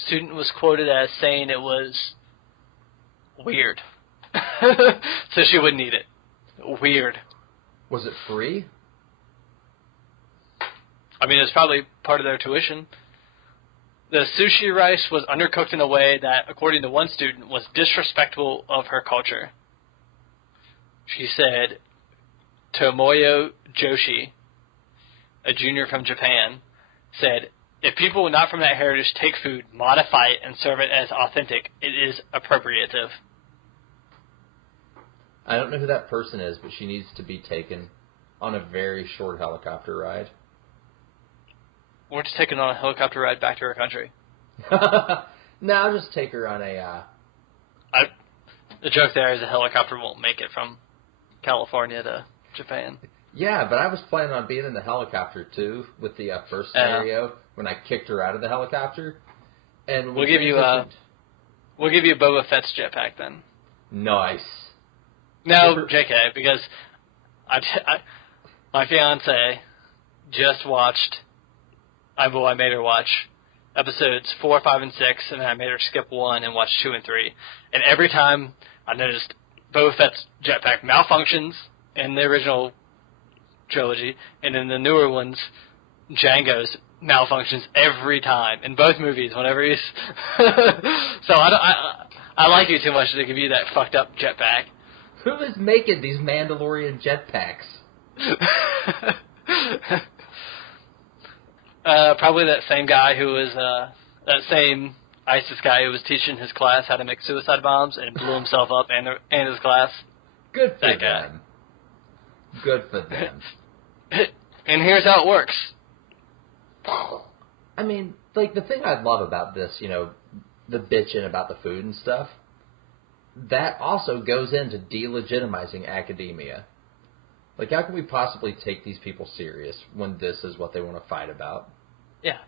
student was quoted as saying it was weird. So she wouldn't eat it. Weird. Was it free? I mean, it's probably part of their tuition. The sushi rice was undercooked in a way that, according to one student, was disrespectful of her culture. She said, Tomoyo Joshi, a junior from Japan, said, if people not from that heritage take food, modify it, and serve it as authentic, it is appropriative. I don't know who that person is, but she needs to be taken on a very short helicopter ride. We're just taking on a helicopter ride back to her country. No, I'll just take her on a... The joke there is a helicopter won't make it from California to Japan. Yeah, but I was planning on being in the helicopter, too, with the first scenario, when I kicked her out of the helicopter. And we'll give you Boba Fett's jetpack, then. Nice. No, JK, because my fiance just watched... I made her watch episodes 4, 5, and 6, and then I made her skip 1 and watch 2 and 3. And every time I noticed Boba Fett's jetpack malfunctions in the original trilogy, and in the newer ones, Django's malfunctions every time in both movies. Whenever he's so I like you too much to give you that fucked up jetpack. Who is making these Mandalorian jetpacks? Probably that same guy who was that same ISIS guy who was teaching his class how to make suicide bombs and blew himself up and his class. Good for that them. Guy. Good for them. And here's how it works. I mean, like, the thing I love about this, you know, the bitching about the food and stuff, that also goes into delegitimizing academia. Like, how can we possibly take these people serious when this is what they want to fight about? Yeah.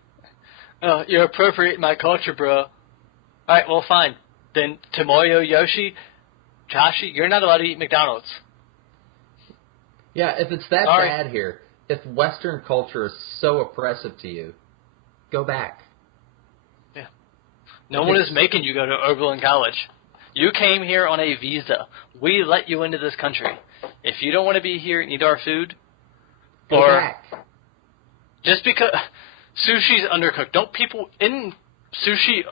You're appropriating my culture, bro. Alright, well, fine. Then Tomoyo Joshi, you're not allowed to eat McDonald's. Yeah, if it's that bad here, if Western culture is so oppressive to you, go back. Yeah. No one is making you go to Oberlin College. You came here on a visa. We let you into this country. If you don't want to be here and eat our food, go back. Just because sushi's undercooked. Don't people in sushi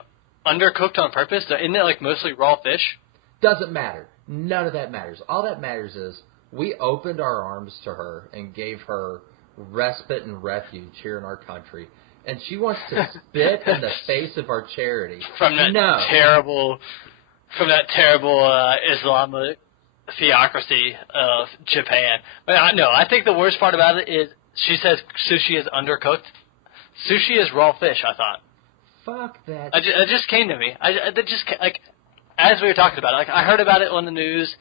undercooked on purpose? Isn't it like mostly raw fish? Doesn't matter. None of that matters. All that matters is we opened our arms to her and gave her respite and refuge here in our country. And she wants to spit in the face of our charity. From that terrible Islamic theocracy of Japan. But I think the worst part about it is she says sushi is undercooked. Sushi is raw fish, I thought. Fuck that. It just came to me. As we were talking about it, like, I heard about it on the news.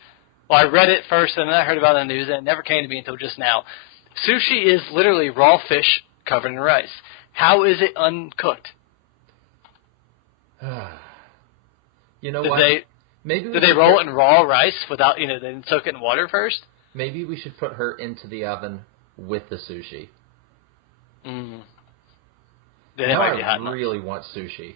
Well, I read it first, and then I heard about it on the news, and it never came to me until just now. Sushi is literally raw fish covered in rice. How is it uncooked? You know what? Did they roll it in raw rice without, they didn't soak it in water first? Maybe we should put her into the oven with the sushi. Mm. Now I really want sushi.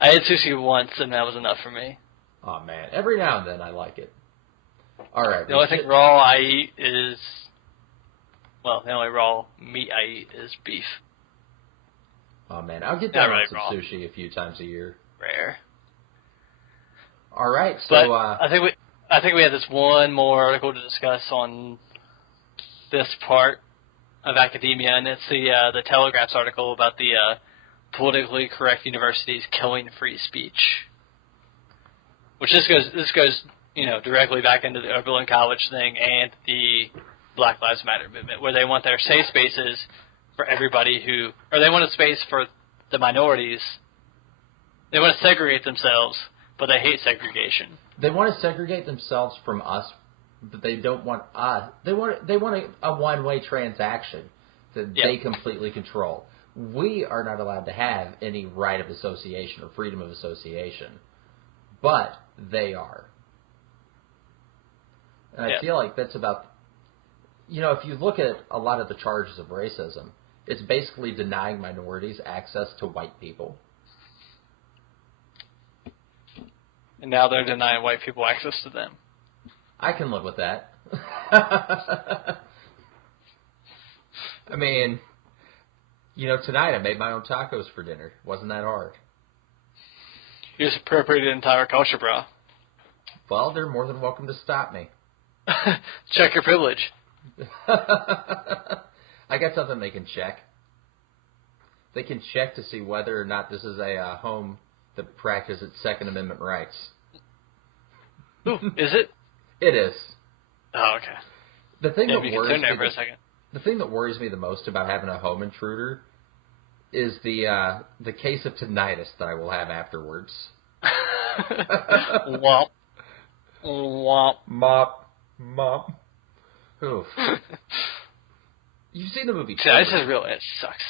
I had sushi once, and that was enough for me. Oh, man. Every now and then I like it. All right. The only thing raw I eat is... Well, the only raw meat I eat is beef. Oh, man. I'll get down really on some sushi a few times a year. Rare. All right. So, but I think we have this one more article to discuss on this part of academia, and it's the Telegraph's article about the politically correct universities killing free speech. Which this goes directly back into the Oberlin College thing and the Black Lives Matter movement, where they want their safe spaces for everybody they want a space for the minorities. They want to segregate themselves, but they hate segregation. They want to segregate themselves from us, but they don't want us. They want a one-way transaction that they completely control. We are not allowed to have any right of association or freedom of association, but they are. And I feel like that's about... if you look at a lot of the charges of racism, it's basically denying minorities access to white people. And now they're denying white people access to them. I can live with that. I mean, tonight I made my own tacos for dinner. Wasn't that hard? You just appropriated entire culture, bro. Well, they're more than welcome to stop me. Check your privilege. I got something they can check. They can check to see whether or not this is a home that practices Second Amendment rights. Ooh, is it? It is. Oh, okay. The thing that worries me the thing that worries me the most about having a home intruder is the case of tinnitus that I will have afterwards. Womp. Womp. Mop. Mop. Oof. You've seen the movie Yeah, Tremors. this is real. It sucks.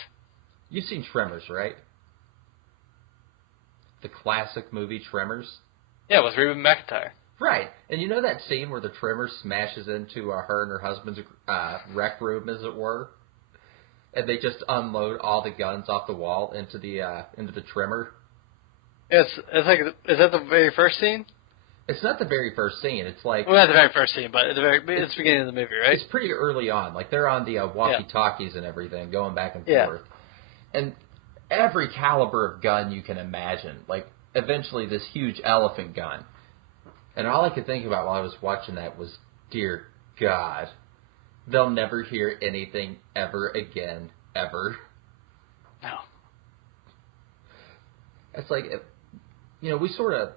You've seen Tremors, right? The classic movie Tremors? Yeah, with Reba McEntire. Right. And you know that scene where the Tremor smashes into her and her husband's rec room, as it were? And they just unload all the guns off the wall into the Tremor? It's like, is that the very first scene? It's not the very first scene. It's like... Well, not the very first scene, but it's the beginning of the movie, right? It's pretty early on. Like, they're on the walkie-talkies and everything, going back and forth. And every caliber of gun you can imagine. Like, eventually this huge elephant gun. And all I could think about while I was watching that was, dear God, they'll never hear anything ever again, ever. No. It's like, we sort of...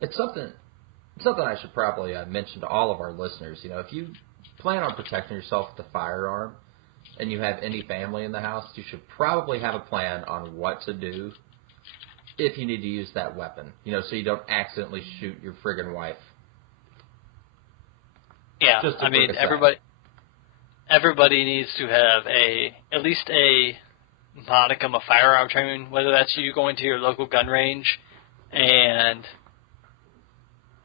It's something I should probably mention to all of our listeners. If you plan on protecting yourself with a firearm and you have any family in the house, you should probably have a plan on what to do if you need to use that weapon. So you don't accidentally shoot your friggin' wife. Yeah, I mean, everybody needs to have at least a modicum of firearm training, whether that's you going to your local gun range and...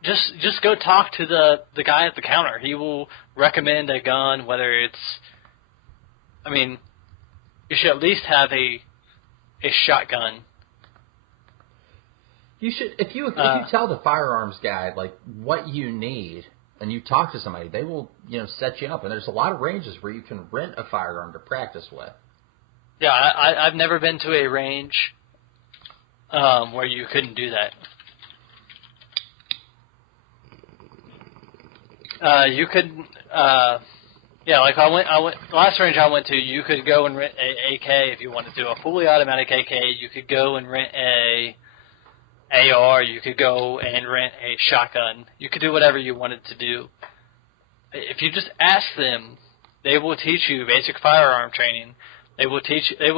Just go talk to the guy at the counter. He will recommend a gun, whether it's... I mean, you should at least have a shotgun. You should, if you tell the firearms guy, like, what you need, and you talk to somebody, they will, set you up. And there's a lot of ranges where you can rent a firearm to practice with. Yeah, I've never been to a range where you couldn't do that. You could, like the last range I went to, you could go and rent a AK if you wanted to, a fully automatic AK. You could go and rent a AR. You could go and rent a shotgun. You could do whatever you wanted to do. If you just ask them, they will teach you basic firearm training. They will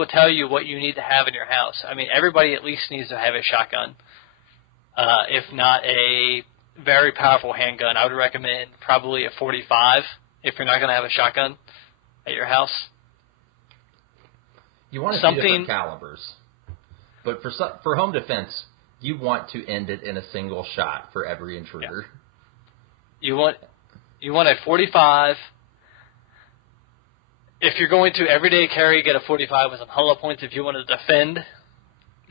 tell you what you need to have in your house. I mean, everybody at least needs to have a shotgun, if not a very powerful handgun. I would recommend probably a .45 if you're not going to have a shotgun at your house. You want to see different calibers, but for home defense, you want to end it in a single shot for every intruder. Yeah. You want a .45. If you're going to everyday carry, get a .45 with some hollow points. If you want to defend,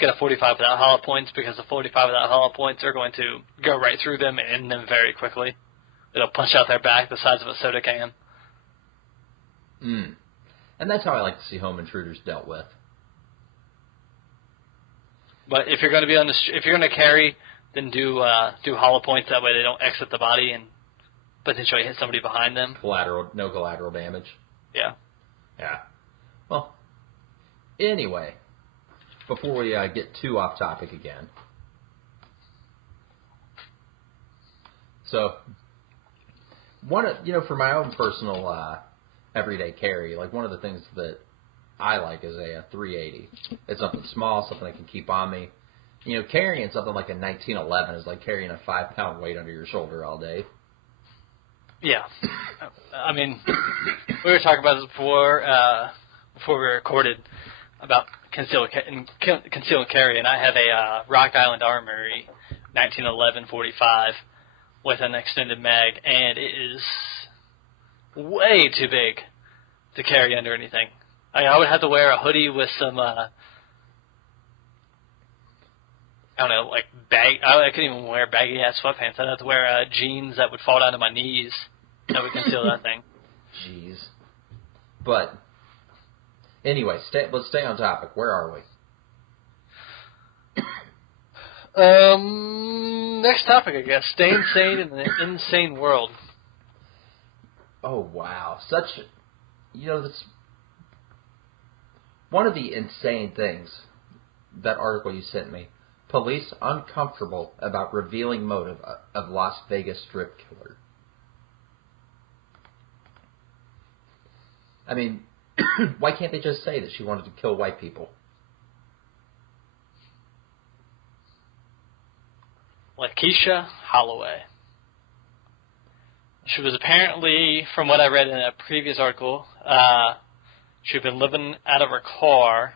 get a .45 without hollow points, because the .45 without hollow points are going to go right through them and end them very quickly. It'll punch out their back the size of a soda can. And that's how I like to see home intruders dealt with. But if you're going to be if you're going to carry, then do hollow points. That way they don't exit the body and potentially hit somebody behind them. No collateral damage. Yeah. Yeah. Well, anyway, before we get too off topic again. So, for my own personal everyday carry, like one of the things that I like is a 380. It's something small, something I can keep on me. Carrying something like a 1911 is like carrying a 5-pound weight under your shoulder all day. Yeah. I mean, we were talking about this before we recorded about conceal and carry, and I have a Rock Island Armory 1911 .45 with an extended mag, and it is way too big to carry under anything. I would have to wear a hoodie with some, I don't know, like I couldn't even wear baggy-ass sweatpants. I'd have to wear jeans that would fall down to my knees that would conceal that thing. Jeez. But, anyway, let's stay on topic. Where are we? Next topic, I guess. Staying sane in an insane world. Oh, wow. That's one of the insane things, that article you sent me. Police uncomfortable about revealing motive of Las Vegas strip killer. I mean, why can't they just say that she wanted to kill white people? Lakeisha Holloway. She was apparently, from what I read in a previous article, she'd been living out of her car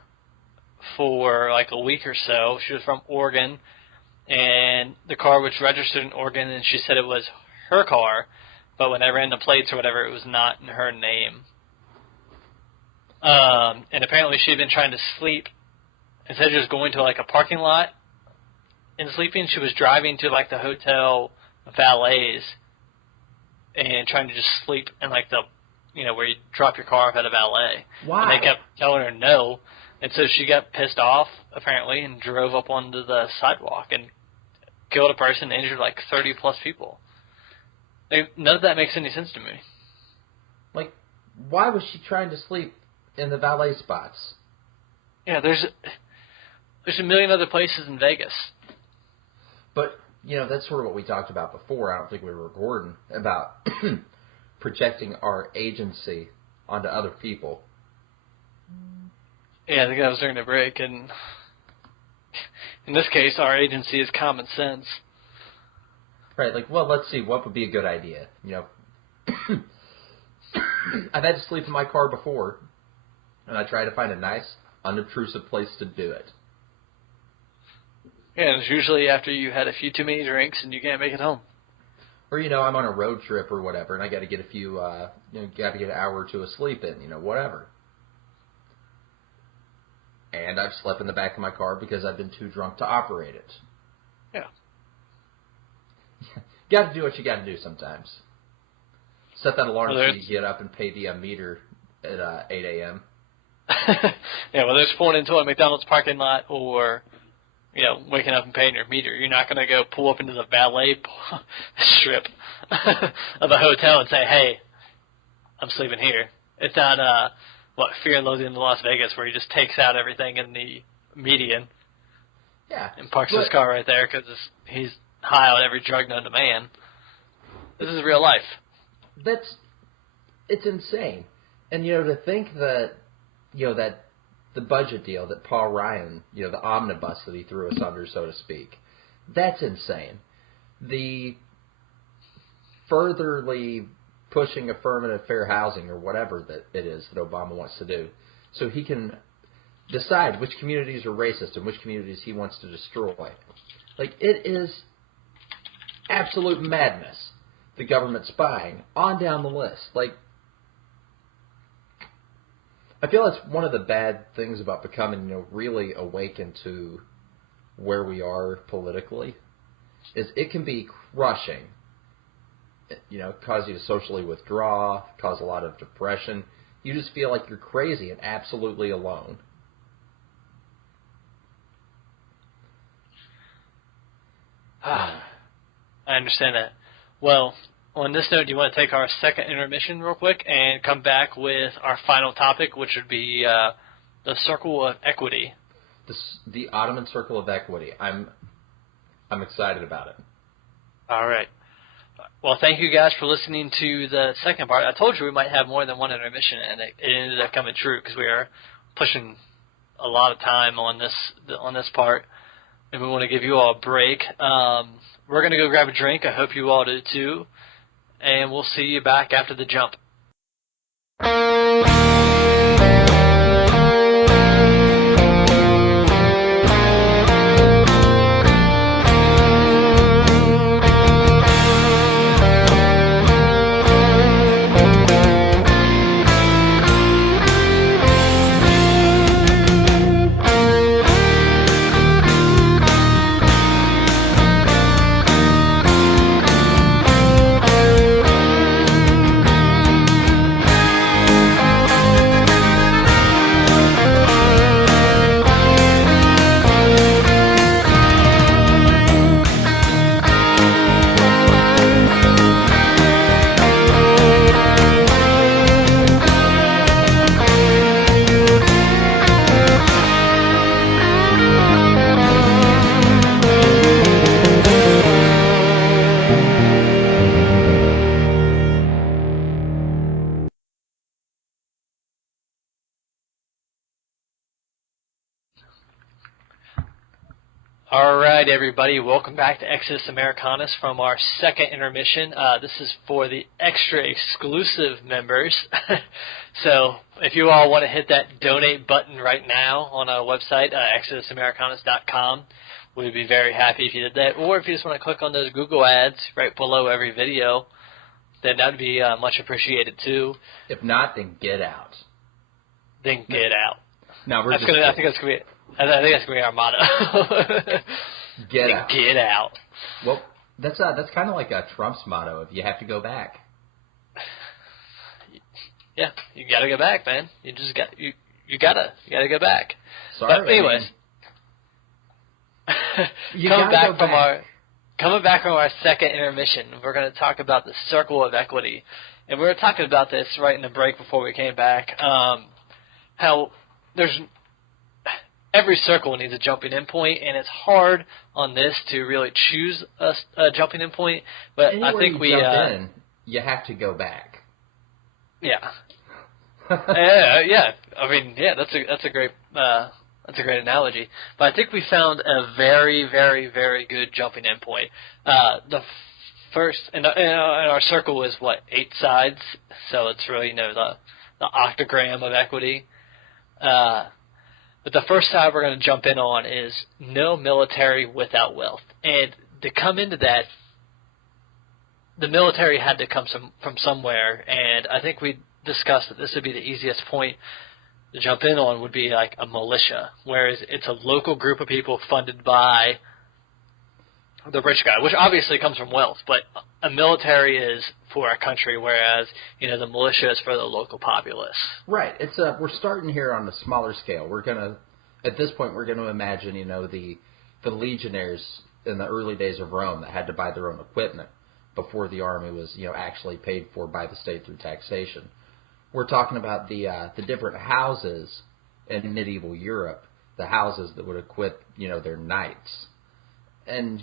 for like a week or so. She was from Oregon, and the car was registered in Oregon, and she said it was her car, but when I ran the plates or whatever, it was not in her name. And apparently she'd been trying to sleep. Instead of just going to like a parking lot and sleeping, she was driving to like the hotel valets and trying to just sleep in like the, where you drop your car off at a valet. Why? And they kept telling her no. And so she got pissed off, apparently, and drove up onto the sidewalk and killed a person and injured like 30-plus people. None of that makes any sense to me. Like, why was she trying to sleep in the valet spots? Yeah, there's a million other places in Vegas. But, that's sort of what we talked about before. I don't think we were recording about projecting our agency onto other people. Yeah, I think that was during the break, and in this case, our agency is common sense. Right, like, well, let's see, what would be a good idea? I've had to sleep in my car before, and I try to find a nice, unobtrusive place to do it. Yeah, and it's usually after you had a few too many drinks and you can't make it home. Or, I'm on a road trip or whatever, and I got to get a few, got to get an hour or two of sleep in, whatever. And I've slept in the back of my car because I've been too drunk to operate it. Yeah. Got to do what you got to do sometimes. Set that alarm so you get up and pay the meter at 8 a.m. Yeah, whether it's pulling into a McDonald's parking lot or, waking up and paying your meter, you're not going to go pull up into the valet strip of a hotel and say, hey, I'm sleeping here. It's not, Fear and Loathing in Las Vegas, where he just takes out everything in the median. Yeah. And parks his car right there because he's high on every drug known to man. This is real life. It's insane. And, to think that, that the budget deal that Paul Ryan, the omnibus that he threw us under, so to speak, that's insane. The furtherly pushing affirmative fair housing or whatever that it is that Obama wants to do, so he can decide which communities are racist and which communities he wants to destroy. Like, it is absolute madness. The government spying on down the list. Like, I feel that's one of the bad things about becoming, really awakened to where we are politically, is it can be crushing. Cause you to socially withdraw, cause a lot of depression. You just feel like you're crazy and absolutely alone. I understand that. Well, on this note, do you want to take our second intermission real quick and come back with our final topic, which would be the Circle of Equity? The Ottoman Circle of Equity. I'm excited about it. All right. Well, thank you guys for listening to the second part. I told you we might have more than one intermission, and it ended up coming true because we are pushing a lot of time on this part, and we want to give you all a break. We're going to go grab a drink. I hope you all do too, and we'll see you back after the jump. All right, everybody, welcome back to Exodus Americanus from our second intermission. This is for the extra exclusive members. So if you all want to hit that donate button right now on our website, ExodusAmericanus.com, we'd be very happy if you did that. Or if you just want to click on those Google ads right below every video, then that would be much appreciated too. If not, then get out. Then get out. No, I think that's going to be our motto. Get out. Get out. Well, that's kind of like a Trump's motto. If you have to go back. Yeah, you got to go back, man. You just got you gotta go back. Sorry, but anyways, coming back from our second intermission, we're going to talk about the circle of equity, and we were talking about this right in the break before we came back. How there's every circle needs a jumping in point, and it's hard on this to really choose a jumping in point. But anywhere I think you jump in, you have to go back. Yeah. Yeah. I mean, yeah, that's a great analogy. But I think we found a very, very, very good jumping in point. The first, and our circle is 8 sides, so it's really the octagram of equity. But the first side we're going to jump in on is no military without wealth. And to come into that, the military had to come from somewhere. And I think we discussed that this would be the easiest point to jump in on would be like a militia, whereas it's a local group of people funded by the rich guy, which obviously comes from wealth. But a military is for a country, whereas the militia is for the local populace. Right. It's we're starting here on a smaller scale. At this point we're gonna imagine the legionnaires in the early days of Rome that had to buy their own equipment before the army was actually paid for by the state through taxation. We're talking about the different houses in medieval Europe, the houses that would equip their knights, and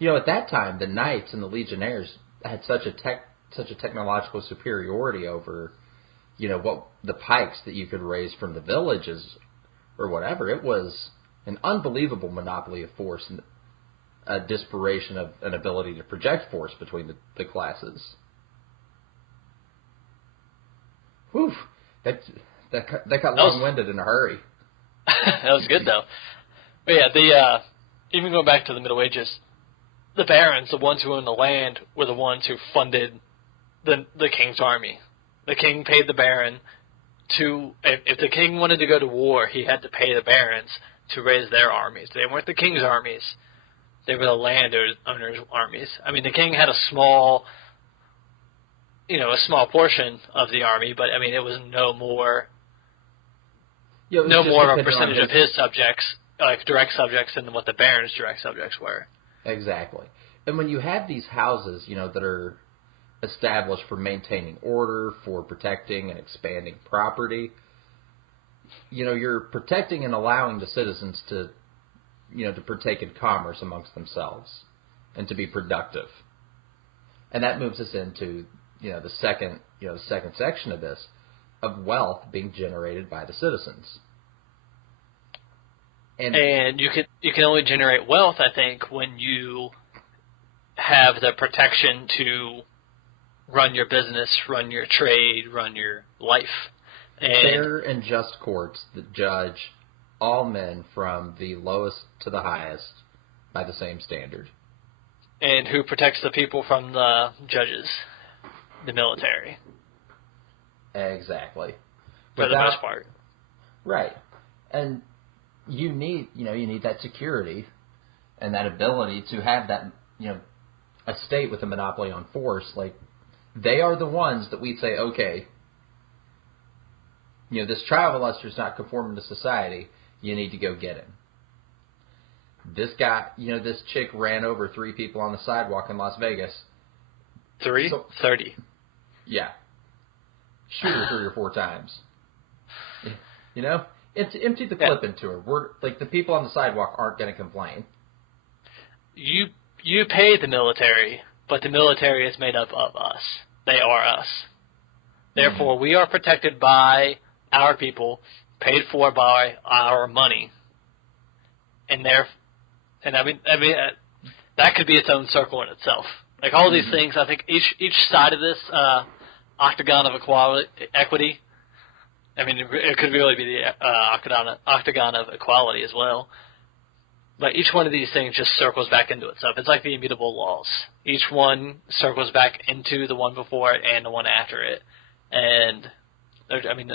at that time the knights and the legionnaires had such a technological superiority over what the pikes that you could raise from the villages or whatever. It was an unbelievable monopoly of force and a disparation of an ability to project force between the classes. Whew, that got long-winded in a hurry. That was good though. But yeah, even going back to the Middle Ages, the barons, the ones who owned the land, were the ones who funded the king's army. The king paid the baron to, if the king wanted to go to war, he had to pay the barons to raise their armies. They weren't the king's armies. They were the landowners' armies. I mean, the king had a small portion of the army, but I mean, it was no more of a percentage of his subjects, like direct subjects, than what the barons' direct subjects were. Exactly. And when you have these houses, that are established for maintaining order, for protecting and expanding property, you're protecting and allowing the citizens to partake in commerce amongst themselves and to be productive. And that moves us into, the second section of this, of wealth being generated by the citizens. And you can only generate wealth, I think, when you have the protection to run your business, run your trade, run your life. And fair and just courts that judge all men from the lowest to the highest by the same standard. And who protects the people from the judges? The military. Exactly. For the most part. Right. And you need that security and that ability to have that, a state with a monopoly on force. Like, they are the ones that we'd say, okay, this child molester's not conforming to society. You need to go get him. This guy, this chick ran over 3 people on the sidewalk in Las Vegas. 30? Yeah. Shoot her 3 or 4 times. Empty the clip into her. The people on the sidewalk aren't going to complain. You pay the military, but the military is made up of us. They are us. Therefore, we are protected by our people, paid for by our money, and And I mean, that could be its own circle in itself. Like all these things, I think each side of this octagon of equity. I mean, it could really be the octagon of equality as well. But each one of these things just circles back into itself. It's like the immutable laws. Each one circles back into the one before it and the one after it. And, I mean...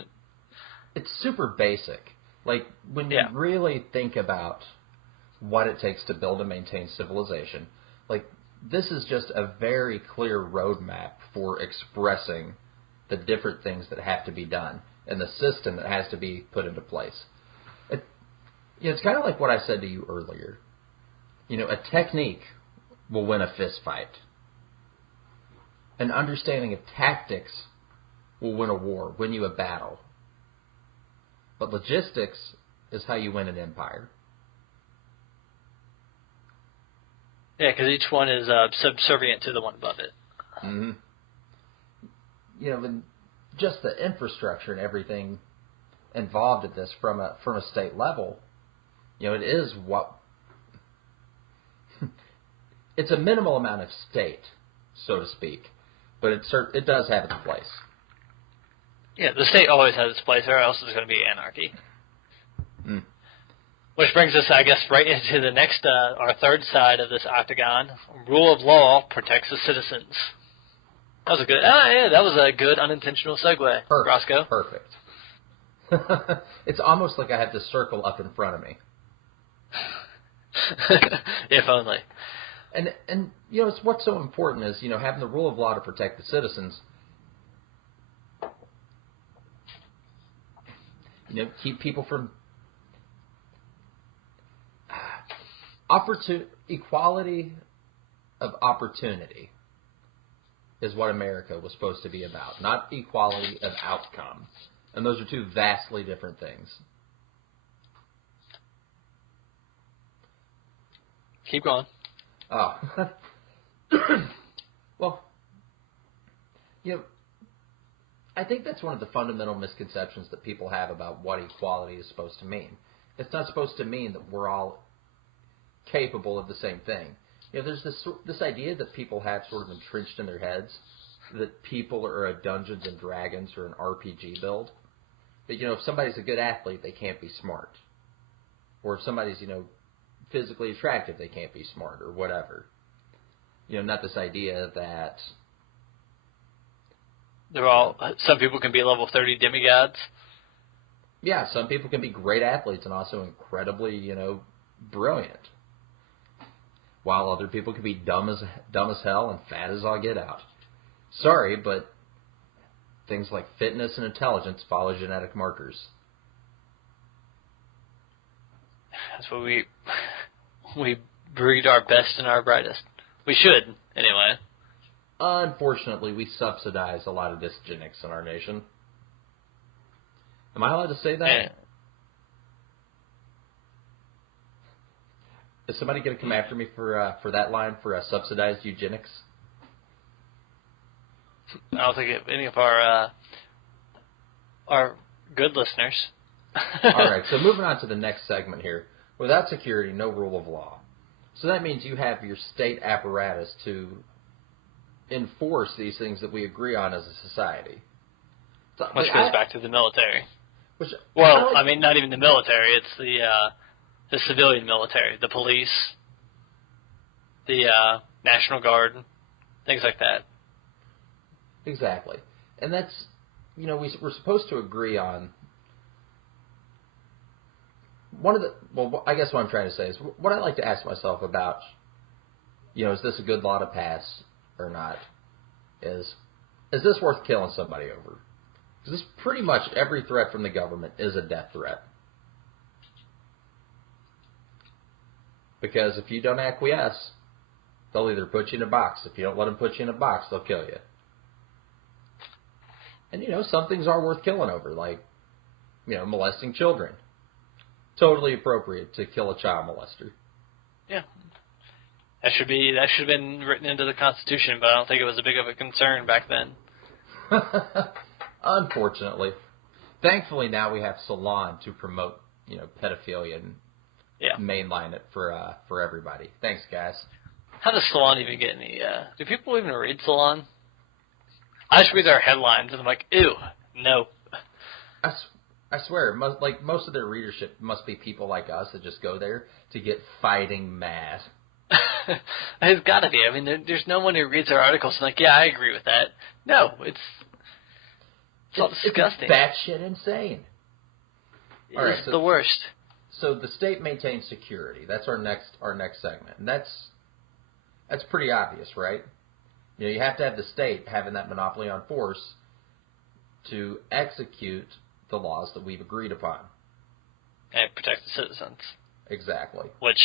It's super basic. Like, when you really think about what it takes to build and maintain civilization, like, this is just a very clear roadmap for expressing the different things that have to be done and the system that has to be put into place. It's kind of like what I said to you earlier. A technique will win a fist fight. An understanding of tactics will win a war, win you a battle. But logistics is how you win an empire. Yeah, because each one is subservient to the one above it. Mm-hmm. Just the infrastructure and everything involved in this from a state level, it is it's a minimal amount of state, so to speak, but it does have its place. Yeah, the state always has its place, or else there's going to be anarchy. Mm. Which brings us, I guess, right into the next, our third side of this octagon. Rule of law protects the citizens. That was a good. That was a good unintentional segue, Roscoe. Perfect. It's almost like I have this circle up in front of me. If only. And it's what's so important is having the rule of law to protect the citizens. Keep people from equality of opportunity is what America was supposed to be about, not equality of outcome. And those are two vastly different things. Keep going. Oh. Well, I think that's one of the fundamental misconceptions that people have about what equality is supposed to mean. It's not supposed to mean that we're all capable of the same thing. There's this idea that people have sort of entrenched in their heads that people are a Dungeons and Dragons or an RPG build. That, if somebody's a good athlete, they can't be smart. Or if somebody's, physically attractive, they can't be smart or whatever. Not this idea that... Some people can be level 30 demigods. Yeah, some people can be great athletes and also incredibly, brilliant. While other people can be dumb as hell and fat as all get out. Sorry, but things like fitness and intelligence follow genetic markers. That's what we breed our best and our brightest. We should, anyway. Unfortunately, we subsidize a lot of dysgenics in our nation. Am I allowed to say that? Yeah. Is somebody going to come after me for that line, for subsidized eugenics? I don't think any of our good listeners. All right, so moving on to the next segment here. Without security, no rule of law. So that means you have your state apparatus to enforce these things that we agree on as a society. So, which goes back to the military. Not even the military. It's the civilian military, the police, the National Guard, things like that. Exactly. And that's, we're supposed to agree on I guess what I'm trying to say is, what I like to ask myself about, is this a good law to pass or not, is this worth killing somebody over? Because pretty much every threat from the government is a death threat. Because if you don't acquiesce, they'll either put you in a box. If you don't let them put you in a box, they'll kill you. And, some things are worth killing over, like, molesting children. Totally appropriate to kill a child molester. Yeah. That should have been written into the Constitution, but I don't think it was a big of a concern back then. Unfortunately. Thankfully, now we have Salon to promote, pedophilia and Yeah. mainline it for everybody. Thanks, guys. How does Salon even get any? Do people even read Salon? I just read their headlines and I'm like, ew, no. I swear, most of their readership must be people like us that just go there to get fighting mad. It's got to be. I mean, there's no one who reads their articles and like, yeah, I agree with that. No, it's all disgusting. It's batshit insane. It's the worst. So the state maintains security. That's our next segment, and that's pretty obvious, right? You know, you have to have the state having that monopoly on force to execute the laws that we've agreed upon. And protect the citizens. Exactly. Which,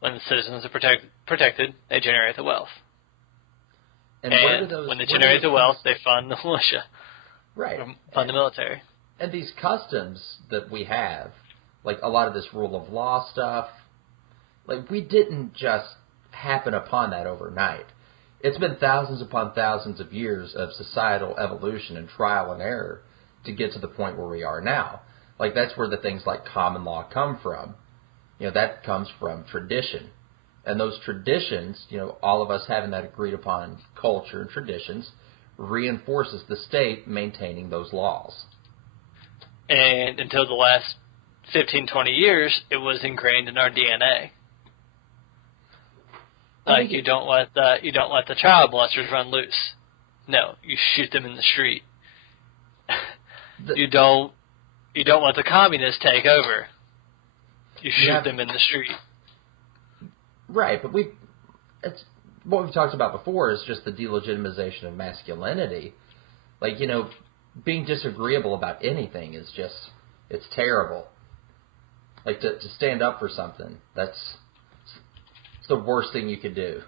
when the citizens are protected, they generate the wealth. And when they generate the wealth, they fund the militia. Right. Fund the military. And these customs that we have, like a lot of this rule of law stuff, like we didn't just happen upon that overnight. It's been thousands upon thousands of years of societal evolution and trial and error to get to the point where we are now. Like that's where the things like common law come from. You know, that comes from tradition. And those traditions, you know, all of us having that agreed upon culture and traditions reinforces the state maintaining those laws. And until the last 15, 20 years, it was ingrained in our DNA. Like you don't let the child molesters run loose. No, you shoot them in the street. You don't let the communists take over. You shoot them in the street. Right, but it's what we've talked about before is just the delegitimization of masculinity. Like, you know, being disagreeable about anything is just, it's terrible. Like to stand up for something, it's the worst thing you could do.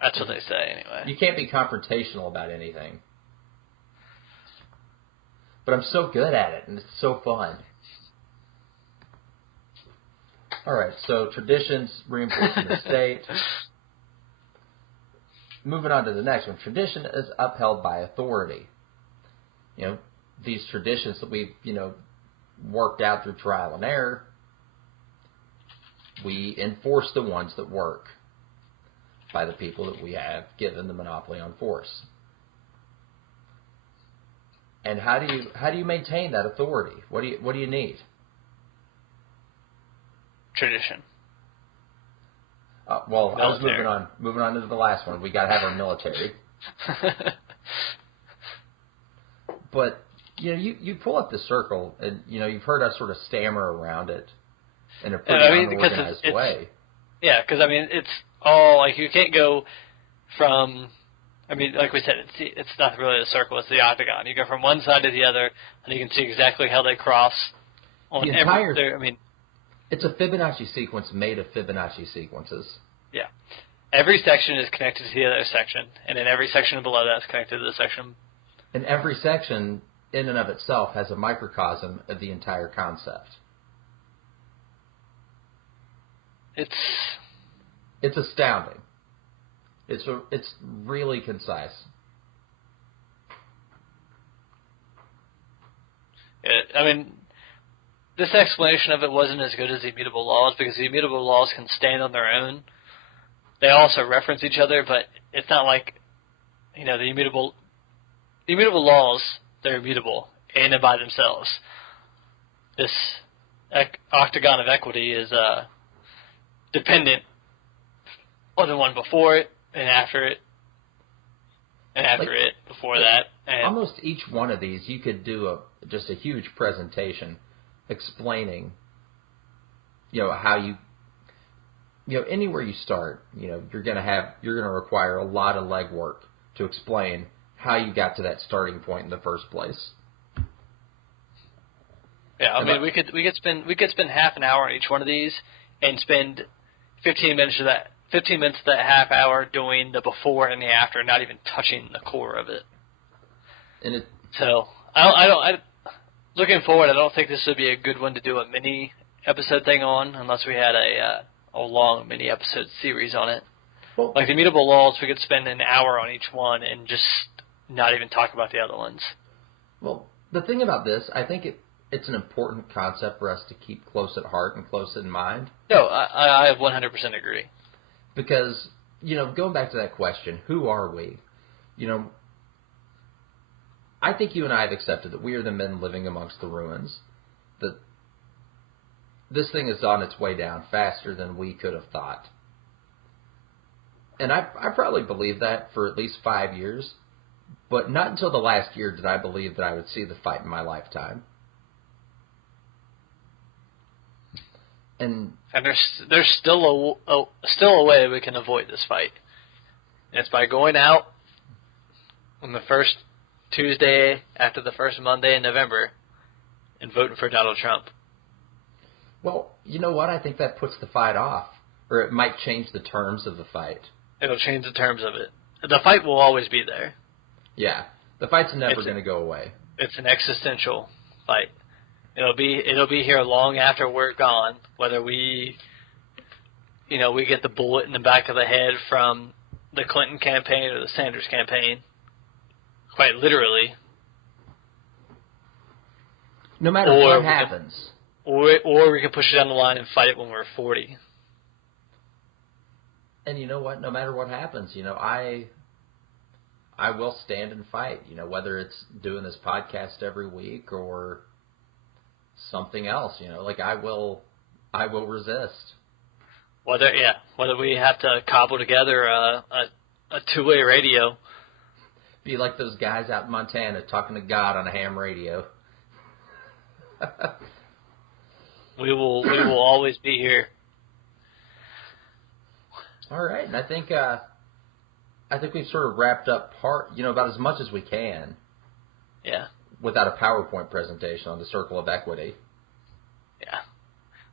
That's what they say anyway. You can't be confrontational about anything. But I'm so good at it, and it's so fun. All right, so traditions reinforcing the state. Moving on to the next one. Tradition is upheld by authority. You know, these traditions that we've, you know, worked out through trial and error, we enforce the ones that work by the people that we have given the monopoly on force. And how do you maintain that authority? What do you need? Tradition. Well, military. I was moving on to the last one. We got to have our military. But you know, you pull up the circle, and you know you've heard us sort of stammer around it in a pretty unorganized way. Yeah, because I mean, it's all like you can't go from. I mean, like we said, it's not really a circle; it's the octagon. You go from one side to the other, and you can see exactly how they cross. On the entire. It's a Fibonacci sequence made of Fibonacci sequences. Yeah. Every section is connected to the other section, and then every section below that is connected to the section. And every section, in and of itself, has a microcosm of the entire concept. It's astounding. It's really concise. This explanation of it wasn't as good as the immutable laws because the immutable laws can stand on their own. They also reference each other, but it's not like, you know, the immutable laws, they're immutable in and by themselves. This octagon of equity is dependent on the one before it and after it and after it, before that. And almost each one of these, you could do just a huge presentation explaining, you know, how you know, anywhere you start, you know, you're going to require a lot of legwork to explain how you got to that starting point in the first place. Yeah, I mean, we could spend half an hour on each one of these and spend 15 minutes of that half hour doing the before and the after, not even touching the core of it. So looking forward, I don't think this would be a good one to do a mini episode thing on, unless we had a long mini episode series on it. Well, like the immutable laws, we could spend an hour on each one and just not even talk about the other ones. Well, the thing about this, I think it's an important concept for us to keep close at heart and close in mind. No, I 100% agree. Because, going back to that question, who are we? I think you and I have accepted that we are the men living amongst the ruins. That this thing is on its way down faster than we could have thought. And I probably believed that for at least 5 years. But not until the last year did I believe that I would see the fight in my lifetime. And there's still a way we can avoid this fight. And it's by going out on the first Tuesday after the first Monday in November and voting for Donald Trump. Well, you know what? I think that puts the fight off. Or it might change the terms of the fight. It'll change the terms of it. The fight will always be there. Yeah. The fight's never going to go away. It's an existential fight. It'll be here long after we're gone, whether we get the bullet in the back of the head from the Clinton campaign or the Sanders campaign. Quite literally. No matter what happens. Or we can push it down the line and fight it when we're 40. And you know what? No matter what happens, I will stand and fight. Whether it's doing this podcast every week or something else. I will resist. Whether we have to cobble together a two-way radio. Be like those guys out in Montana talking to God on a ham radio. We will always be here. All right, and I think we've sort of wrapped up about as much as we can. Yeah. Without a PowerPoint presentation on the circle of equity. Yeah.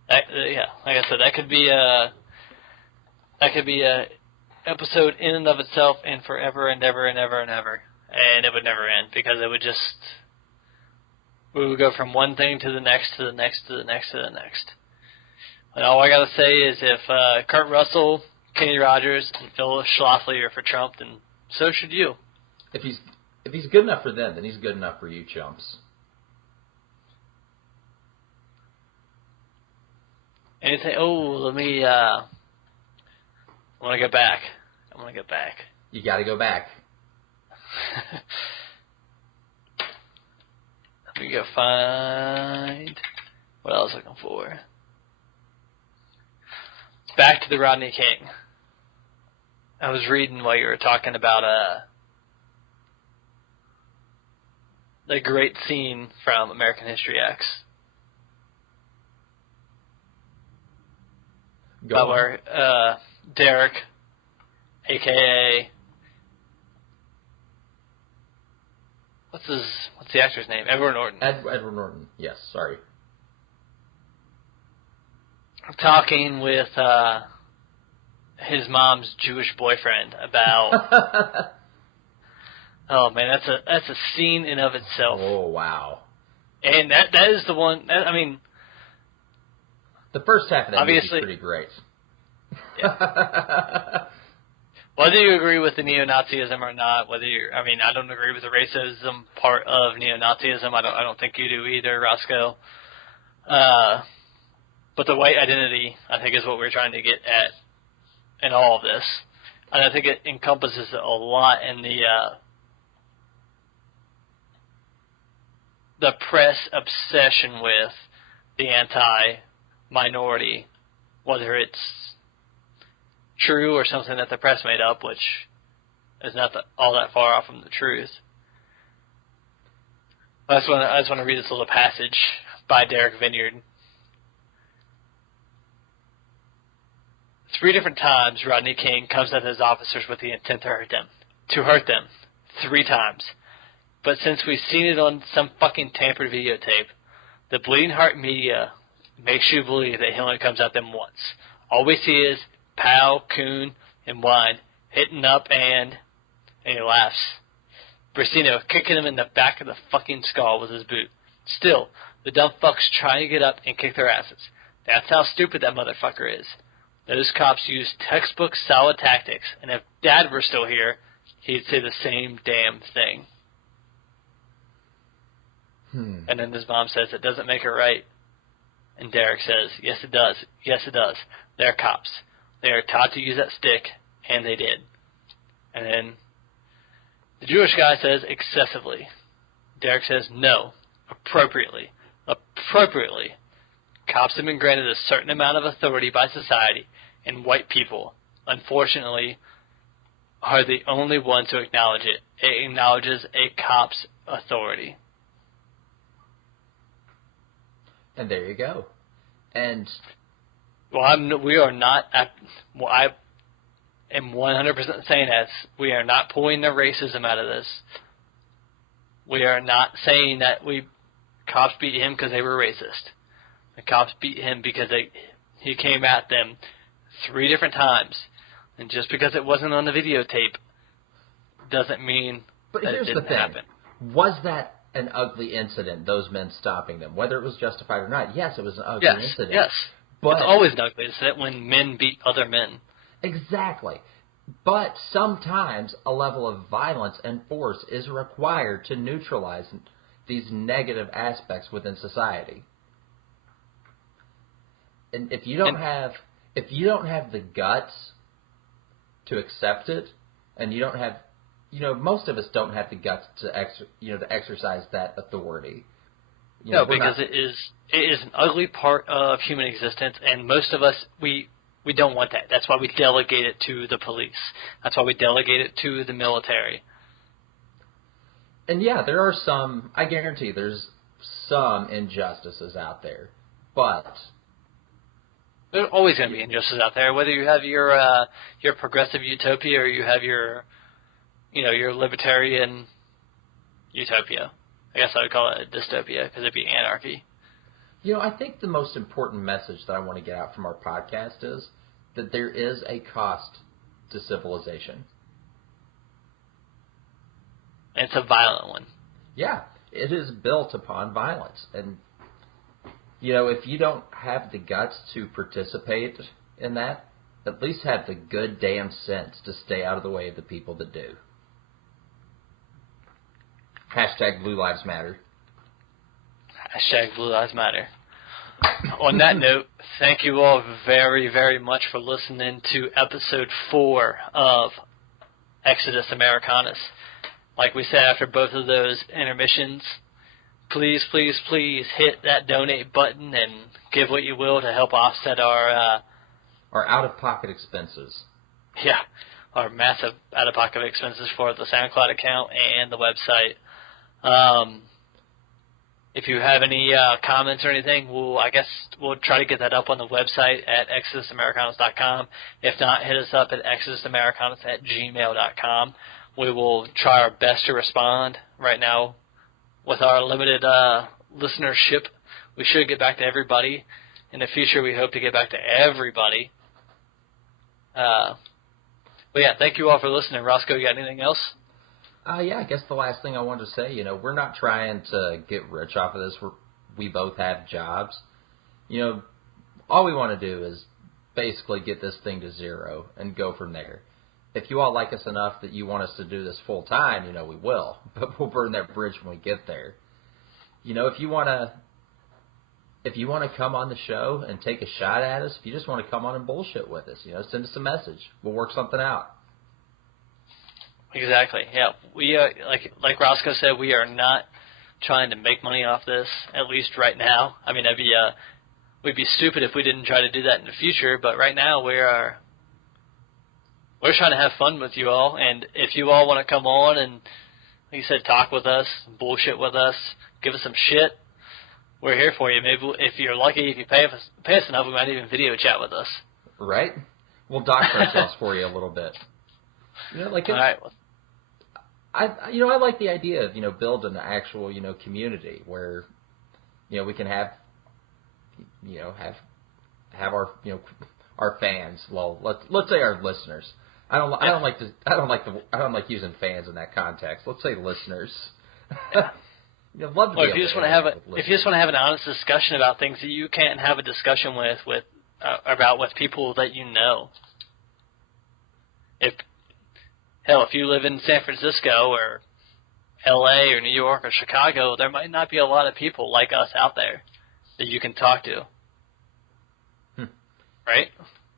Like I said, that could be a episode in and of itself and forever and ever and ever and ever. And it would never end because we would go from one thing to the next, to the next, to the next, to the next. And all I got to say is if Kurt Russell, Kenny Rogers, and Phil Schlafly are for Trump, then so should you. If he's good enough for them, then he's good enough for you chumps. Anything? Oh, let me. I want to get back. You got to go back. Let me go find what I was looking for. Back to the Rodney King. I was reading while you were talking about the great scene from American History X. About where Derek, a.k.a. What's the actor's name? Edward Norton. Edward Norton. Yes, sorry. I'm talking with his mom's Jewish boyfriend about. Oh man, that's a scene in of itself. Oh wow! And that is the one. The first half of that movie is obviously pretty great. Yeah. Whether you agree with the neo-Nazism or not, I don't agree with the racism part of neo-Nazism. I don't think you do either, Roscoe. But the white identity, I think, is what we're trying to get at in all of this. And I think it encompasses a lot in the press obsession with the anti-minority, whether it's true or something that the press made up, which is not all that far off from the truth. I just want to read this little passage by Derek Vineyard. 3 different times Rodney King comes at his officers with the intent to hurt them. 3 times. But since we've seen it on some fucking tampered videotape, the Bleeding Heart media makes you believe that he only comes at them once. All we see is Pow, Coon, and Wine hitting up and he laughs. Brasino kicking him in the back of the fucking skull with his boot. Still, the dumb fucks try to get up and kick their asses. That's how stupid that motherfucker is. Those cops use textbook solid tactics, and if Dad were still here, he'd say the same damn thing. And then his mom says, it doesn't make it right. And Derek says, yes, it does. Yes, it does. They're cops. They are taught to use that stick, and they did. And then the Jewish guy says, excessively. Derek says, no, appropriately. Appropriately. Cops have been granted a certain amount of authority by society, and white people, unfortunately, are the only ones who acknowledge it. It acknowledges a cop's authority. And there you go. And we are not. I am 100% saying that we are not pulling the racism out of this. We are not saying that cops beat him because they were racist. The cops beat him because he came at them 3 different times, and just because it wasn't on the videotape doesn't mean that it didn't happen. Was that an ugly incident, those men stopping them? Whether it was justified or not, yes, it was an ugly incident. Yes, but it's always an ugly incident when men beat other men. Exactly. But sometimes a level of violence and force is required to neutralize these negative aspects within society. And if you don't have the guts to accept it, and you don't have, most of us don't have the guts to exercise that authority. Because it is an ugly part of human existence, and most of us we don't want that. That's why we delegate it to the police. That's why we delegate it to the military. And yeah, there are some. I guarantee there's some injustices out there, but there's always going to be injustices out there. Whether you have your progressive utopia or you have your libertarian utopia. I guess I would call it a dystopia because it'd be anarchy. I think the most important message that I want to get out from our podcast is that there is a cost to civilization. And it's a violent one. Yeah, it is built upon violence. And, if you don't have the guts to participate in that, at least have the good damn sense to stay out of the way of the people that do. Hashtag Blue Lives Matter. Hashtag Blue Lives Matter. On that note, thank you all very, very much for listening to episode 4 of Exodus Americanus. Like we said after both of those intermissions, please, please, please hit that donate button and give what you will to help offset our out-of-pocket expenses. Yeah, our massive out-of-pocket expenses for the SoundCloud account and the website. If you have any comments or anything, we'll try to get that up on the website at exodusamericanus.com. If not, hit us up at exodusamericanus@gmail.com. We will try our best to respond. Right now, with our limited listenership, we should get back to everybody. In the future, we hope to get back to everybody. But yeah, thank you all for listening. Roscoe, you got anything else? Yeah, I guess the last thing I wanted to say, we're not trying to get rich off of this. We both have jobs. All we want to do is basically get this thing to 0 and go from there. If you all like us enough that you want us to do this full time, we will. But we'll burn that bridge when we get there. If you want to come on the show and take a shot at us, if you just want to come on and bullshit with us, send us a message. We'll work something out. Exactly. Yeah, we like Roscoe said, we are not trying to make money off this. At least right now. I mean, we'd be stupid if we didn't try to do that in the future. But right now, we're trying to have fun with you all. And if you all want to come on and, like you said, talk with us, bullshit with us, give us some shit, we're here for you. Maybe if you're lucky, if you pay us enough, we might even video chat with us. Right? We'll doctor ourselves for you a little bit. All right. I like the idea of, building an actual, community where, we can have our fans. Well, let's say our listeners. I don't like using fans in that context. Let's say listeners. Love to if you just want to have an honest discussion about things that you can't have a discussion with people that you know. If you live in San Francisco or L.A. or New York or Chicago, there might not be a lot of people like us out there that you can talk to. Right?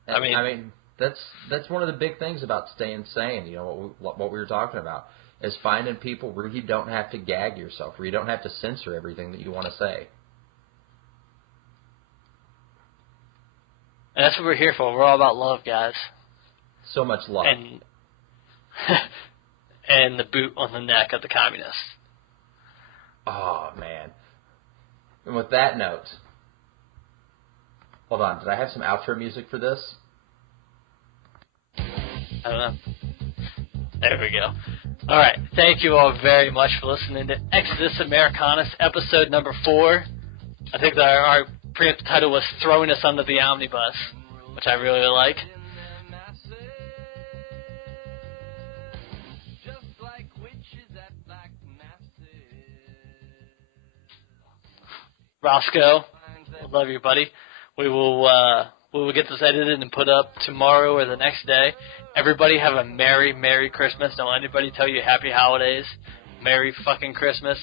I mean, that's one of the big things about staying sane. You know, what we were talking about is finding people where you don't have to gag yourself, where you don't have to censor everything that you want to say. And that's what we're here for. We're all about love, guys. So much love. And the boot on the neck of the communists. Oh, man. And with that note, hold on. Did I have some outro music for this? I don't know. There we go. All right. Thank you all very much for listening to Exodus Americanus, episode number 4. I think that our previous title was Throwing Us Under the Omnibus, which I really like. Roscoe, love you, buddy. We will get this edited and put up tomorrow or the next day. Everybody have a Merry, Merry Christmas. Don't let anybody tell you Happy Holidays. Merry fucking Christmas.